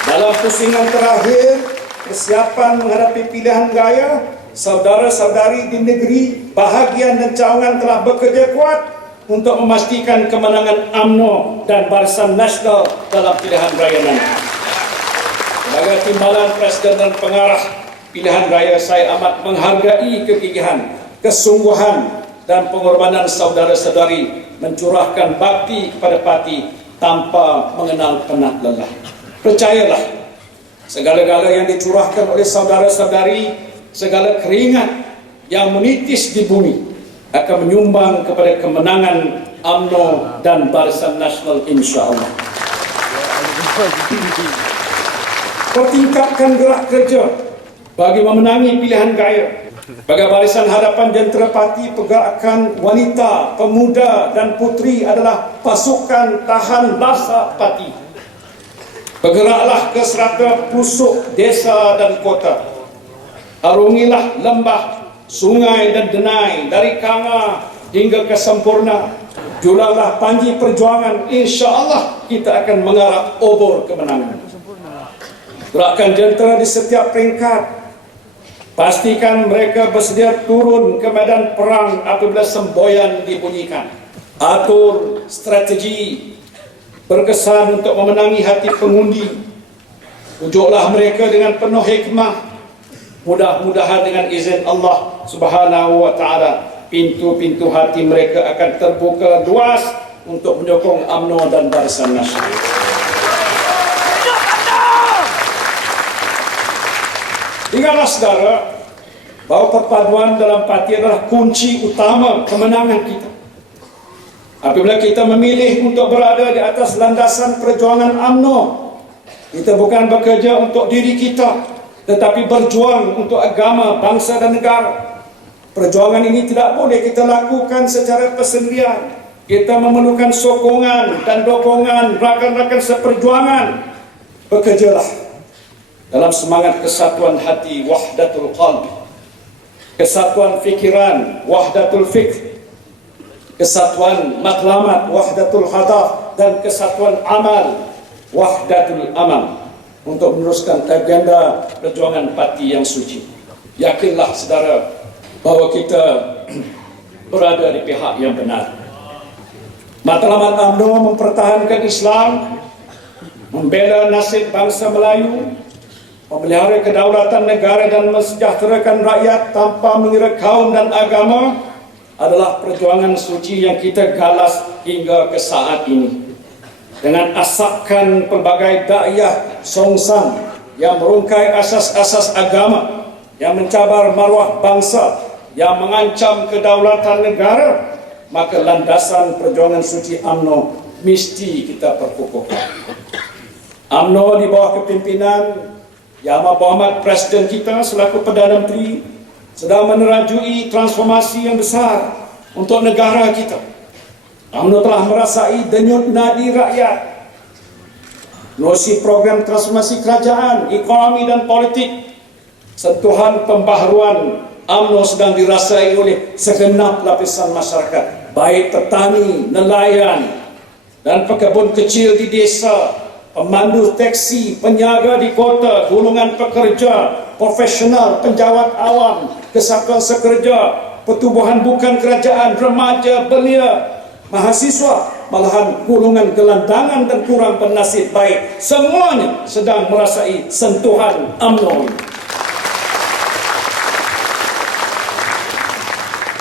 Dalam pusingan terakhir persiapan menghadapi pilihan raya, saudara-saudari di negeri, bahagian dan cawangan telah bekerja kuat untuk memastikan kemenangan UMNO dan Barisan Nasional dalam pilihan raya nanti. Sebagai timbalan Presiden dan pengarah pilihan raya, saya amat menghargai kegigihan, kesungguhan dan pengorbanan saudara-saudari mencurahkan bakti kepada parti tanpa mengenal penat lelah. Percayalah, segala-gala yang dicurahkan oleh saudara-saudari, segala keringat yang menitis di bumi akan menyumbang kepada kemenangan UMNO dan Barisan Nasional insya-Allah. Pertingkatkan gerak kerja bagi memenangi pilihan raya. Bagi Barisan Hadapan Jentera Parti, pergerakan wanita, pemuda dan puteri adalah pasukan tahan basah parti. Bergeraklah ke serata pusuk desa dan kota. Arungilah lembah, sungai dan denai dari Kanga hingga ke Sempurna. Julallah panji perjuangan, insya-Allah kita akan mengarah obor kemenangan. Gerakan jentera di setiap peringkat. Pastikan mereka bersedia turun ke medan perang apabila semboyan dibunyikan. Atur strategi berkesan untuk memenangi hati pengundi. Pujuklah mereka dengan penuh hikmah. Mudah-mudahan dengan izin Allah Subhanahu wa taala, pintu-pintu hati mereka akan terbuka luas untuk menyokong UMNO dan Barisan Nasional. Ingatlah saudara, bahawa perpaduan dalam parti adalah kunci utama kemenangan kita. Apabila kita memilih untuk berada di atas landasan perjuangan UMNO, kita bukan bekerja untuk diri kita, tetapi berjuang untuk agama, bangsa dan negara. Perjuangan ini tidak boleh kita lakukan secara persendirian. Kita memerlukan sokongan dan dokongan rakan-rakan seperjuangan. Bekerjalah dalam semangat kesatuan hati, wahdatul qalbi, kesatuan fikiran, wahdatul fikr, kesatuan matlamat, wahdatul hadaf, dan kesatuan amal, wahdatul amal, untuk meneruskan agenda perjuangan parti yang suci. Yakinlah saudara bahawa kita berada di pihak yang benar. Matlamat UMNO mempertahankan Islam, membela nasib bangsa Melayu, memelihara kedaulatan negara dan mensejahterakan rakyat tanpa mengira kaum dan agama adalah perjuangan suci yang kita galas hingga ke saat ini. Dengan asapkan pelbagai dakwah songsang yang merungkai asas-asas agama, yang mencabar maruah bangsa, yang mengancam kedaulatan negara, maka landasan perjuangan suci UMNO mesti kita perkukuhkan. UMNO di bawah kepimpinan Yang Amat Berhormat Presiden kita selaku Perdana Menteri sedang menerajui transformasi yang besar untuk negara kita. UMNO telah merasai denyut nadi rakyat. Melalui program transformasi kerajaan, ekonomi dan politik, sentuhan pembaharuan UMNO sedang dirasai oleh segenap lapisan masyarakat, baik petani, nelayan dan pekebun kecil di desa, pemandu teksi, penjaga di kota, golongan pekerja, profesional, penjawat awam, kesatuan sekerja, pertubuhan bukan kerajaan, remaja, belia, mahasiswa, malahan golongan gelandangan dan kurang bernasib baik, semuanya sedang merasai sentuhan UMNO.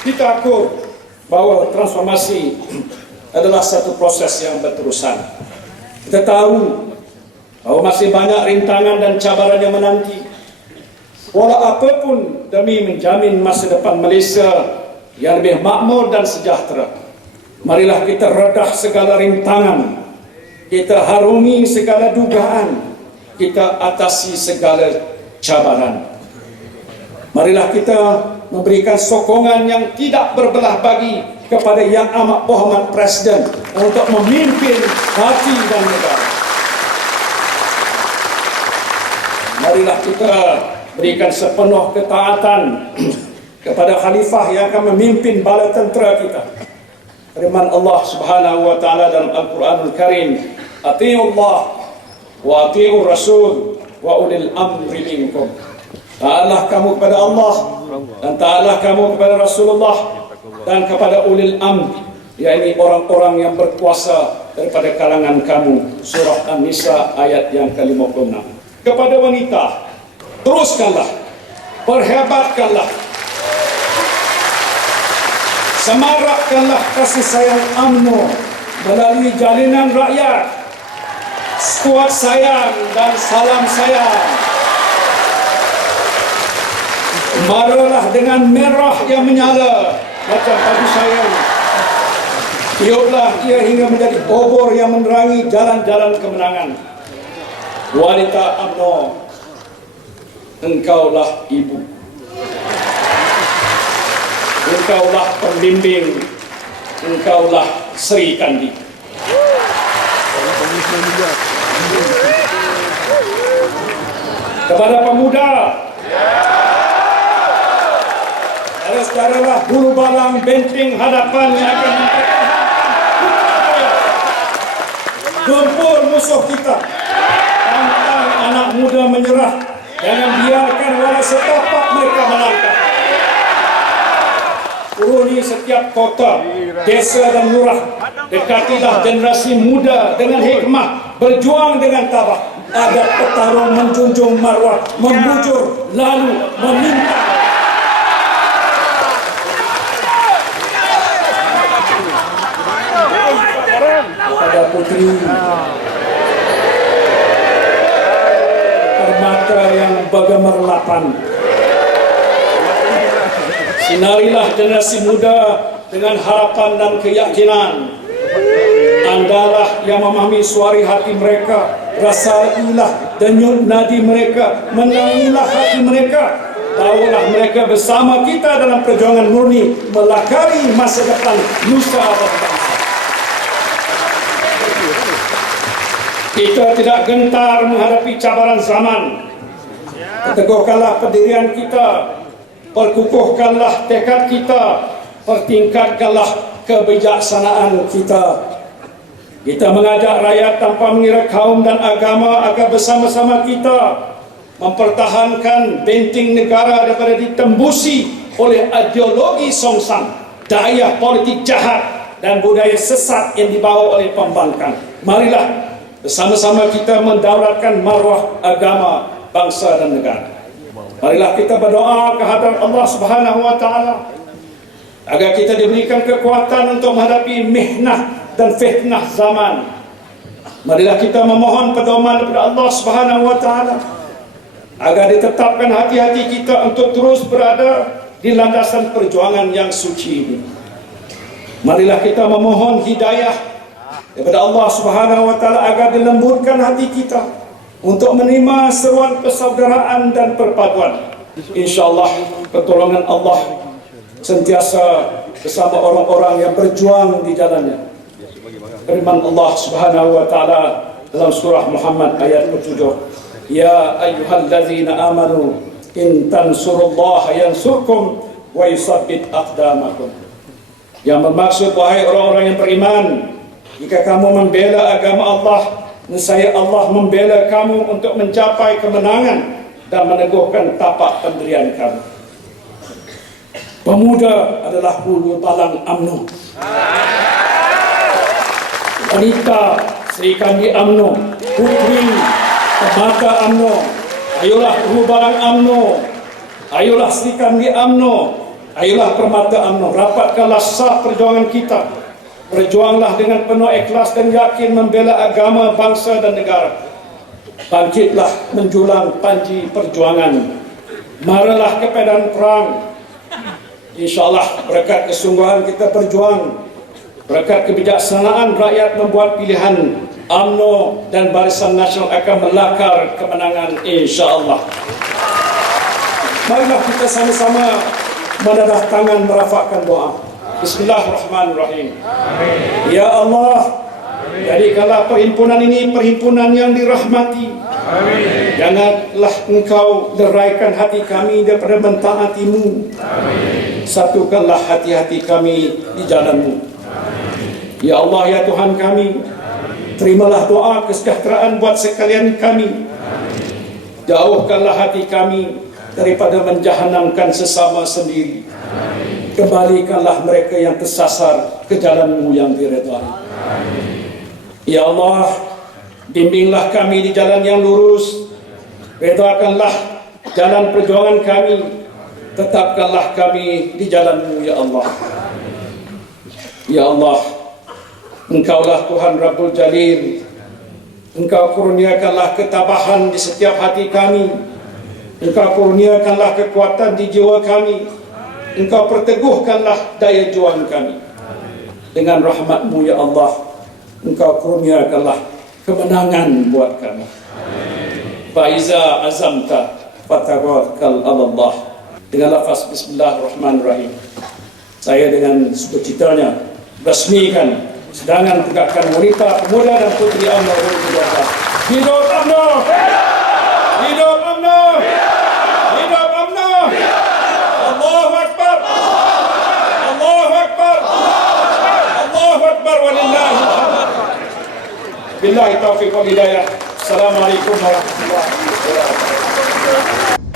Kita akur bahawa transformasi adalah satu proses yang berterusan. Kita tahu bahawa masih banyak rintangan dan cabaran yang menanti. Walau apapun demi menjamin masa depan Malaysia yang lebih makmur dan sejahtera, marilah kita redah segala rintangan, kita harungi segala dugaan, kita atasi segala cabaran. Marilah kita memberikan sokongan yang tidak berbelah bagi kepada Yang Amat Berhormat Presiden untuk memimpin hati dan negara. Marilah kita berikan sepenuh ketaatan kepada khalifah yang akan memimpin bala tentera kita. Firman Allah Subhanahu wa taala dalam Al-Quranul Karim, "Atiiullah wa atiiur Rasul wa ulil amri minkum." Taatlah kamu kepada Allah dan taatlah kamu kepada Rasulullah dan kepada ulil amri, yakni orang-orang yang berkuasa daripada kalangan kamu. Surah An-Nisa ayat yang ke-56. Kepada wanita, teruskanlah, perhebatkanlah, semarakkanlah kasih sayang UMNO melalui jalinan rakyat. Kuat sayang dan salam sayang. Maralah dengan merah yang menyala macam padu sayang. Tiuplah ia hingga menjadi obor yang menerangi jalan-jalan kemenangan. Wanita UMNO, engkaulah ibu, engkaulah pembimbing, engkaulah Sri Kandi. Kepada pemuda, saudara-saudaralah bulu balang benteng hadapan yang akan gempur musuh kita. Pantang anak muda menyerah. Jangan biarkan walau setapak mereka melangkah. Uruni setiap kota, desa dan lurah. Dekatilah generasi muda dengan hikmah, berjuang dengan tabah agar petarung menjunjung marwah, membujur lalu meminta. Pada putri permata yang bergemerlapan, sinarilah generasi muda dengan harapan dan keyakinan. Andalah yang memahami suara hati mereka, rasailah denyut nadi mereka, menangilah hati mereka. Bawalah mereka bersama kita dalam perjuangan murni melakari masa depan nusa dan bangsa. Kita tidak gentar menghadapi cabaran zaman. Teguhkanlah pendirian kita, perkukuhkanlah tekad kita, pertingkatkanlah kebijaksanaan kita. Kita mengajak rakyat tanpa mengira kaum dan agama agar bersama-sama kita mempertahankan benteng negara daripada ditembusi oleh ideologi songsang, daya politik jahat dan budaya sesat yang dibawa oleh pembangkang. Marilah bersama-sama kita mendaulatkan maruah agama, bangsa dan negara. Marilah kita berdoa kehadrat Allah Subhanahu wa taala agar kita diberikan kekuatan untuk menghadapi mihnah dan fitnah zaman. Marilah kita memohon pedoman daripada Allah Subhanahu wa taala agar ditetapkan hati-hati kita untuk terus berada di landasan perjuangan yang suci ini. Marilah kita memohon hidayah daripada Allah Subhanahu wa taala agar dilembutkan hati kita untuk menerima seruan persaudaraan dan perpaduan. Insyaallah pertolongan Allah sentiasa bersama orang-orang yang berjuang di jalannya. Firman Allah Subhanahu wa taala dalam surah Muhammad ayat 7, "Ya ayyuhallazina amanu in tansurullaha yansurkum wa yusabbit aqdamakum." Yang bermaksud, wahai orang-orang yang beriman, jika kamu membela agama Allah, nescaya Allah membela kamu untuk mencapai kemenangan dan meneguhkan tapak pendirian kamu. Pemuda adalah bulu balang UMNO. Wanita Sri Kandi UMNO, putri permata UMNO. Ayolah bulu balang UMNO, ayolah Sri Kandi UMNO, ayolah permata UMNO. Rapatkanlah sah perjuangan kita. Berjuanglah dengan penuh ikhlas dan yakin membela agama, bangsa dan negara. Bangkitlah menjulang panji perjuangan. Maralah ke medan perang. InsyaAllah berkat kesungguhan kita berjuang, berkat kebijaksanaan rakyat membuat pilihan, UMNO dan Barisan Nasional akan melakar kemenangan insyaAllah. Marilah kita sama-sama menadah tangan merafakkan doa. Bismillahirrahmanirrahim. Ya Allah, jadikanlah perhimpunan ini perhimpunan yang dirahmati. Janganlah Engkau leraikan hati kami daripada mentaati-Mu. Satukanlah hati-hati kami di jalan-Mu. Ya Allah, ya Tuhan kami, terimalah doa kesejahteraan buat sekalian kami. Jauhkanlah hati kami daripada menjahanamkan sesama sendiri. Kembalikanlah mereka yang tersasar ke jalan-Mu yang diredai. Ya Allah, bimbinglah kami di jalan yang lurus. Redakanlah jalan perjuangan kami. Tetapkanlah kami di jalan-Mu, ya Allah. Ya Allah, Engkaulah Tuhan Rabbul Jalil. Engkau kurniakanlah ketabahan di setiap hati kami. Engkau kurniakanlah kekuatan di jiwa kami. Engkau perteguhkanlah daya juang kami. Dengan rahmat-Mu, ya Allah, Engkau kurniakanlah kemenangan buat kami. Faiza azamta fatawakkal 'ala Allah. Dengan lafaz Bismillahirrahmanirrahim, saya dengan sukacitanya resmikan sedangan tegakkan wanita, pemuda dan putri UMNO. Hidup UMNO! Hidup UMNO! Hidup UMNO! Allahu Akbar! Allahu Akbar! Allahu Akbar walillahi alhamd. Billahi taufiq wal hidayah. Assalamualaikum warahmatullahi wabarakatuh.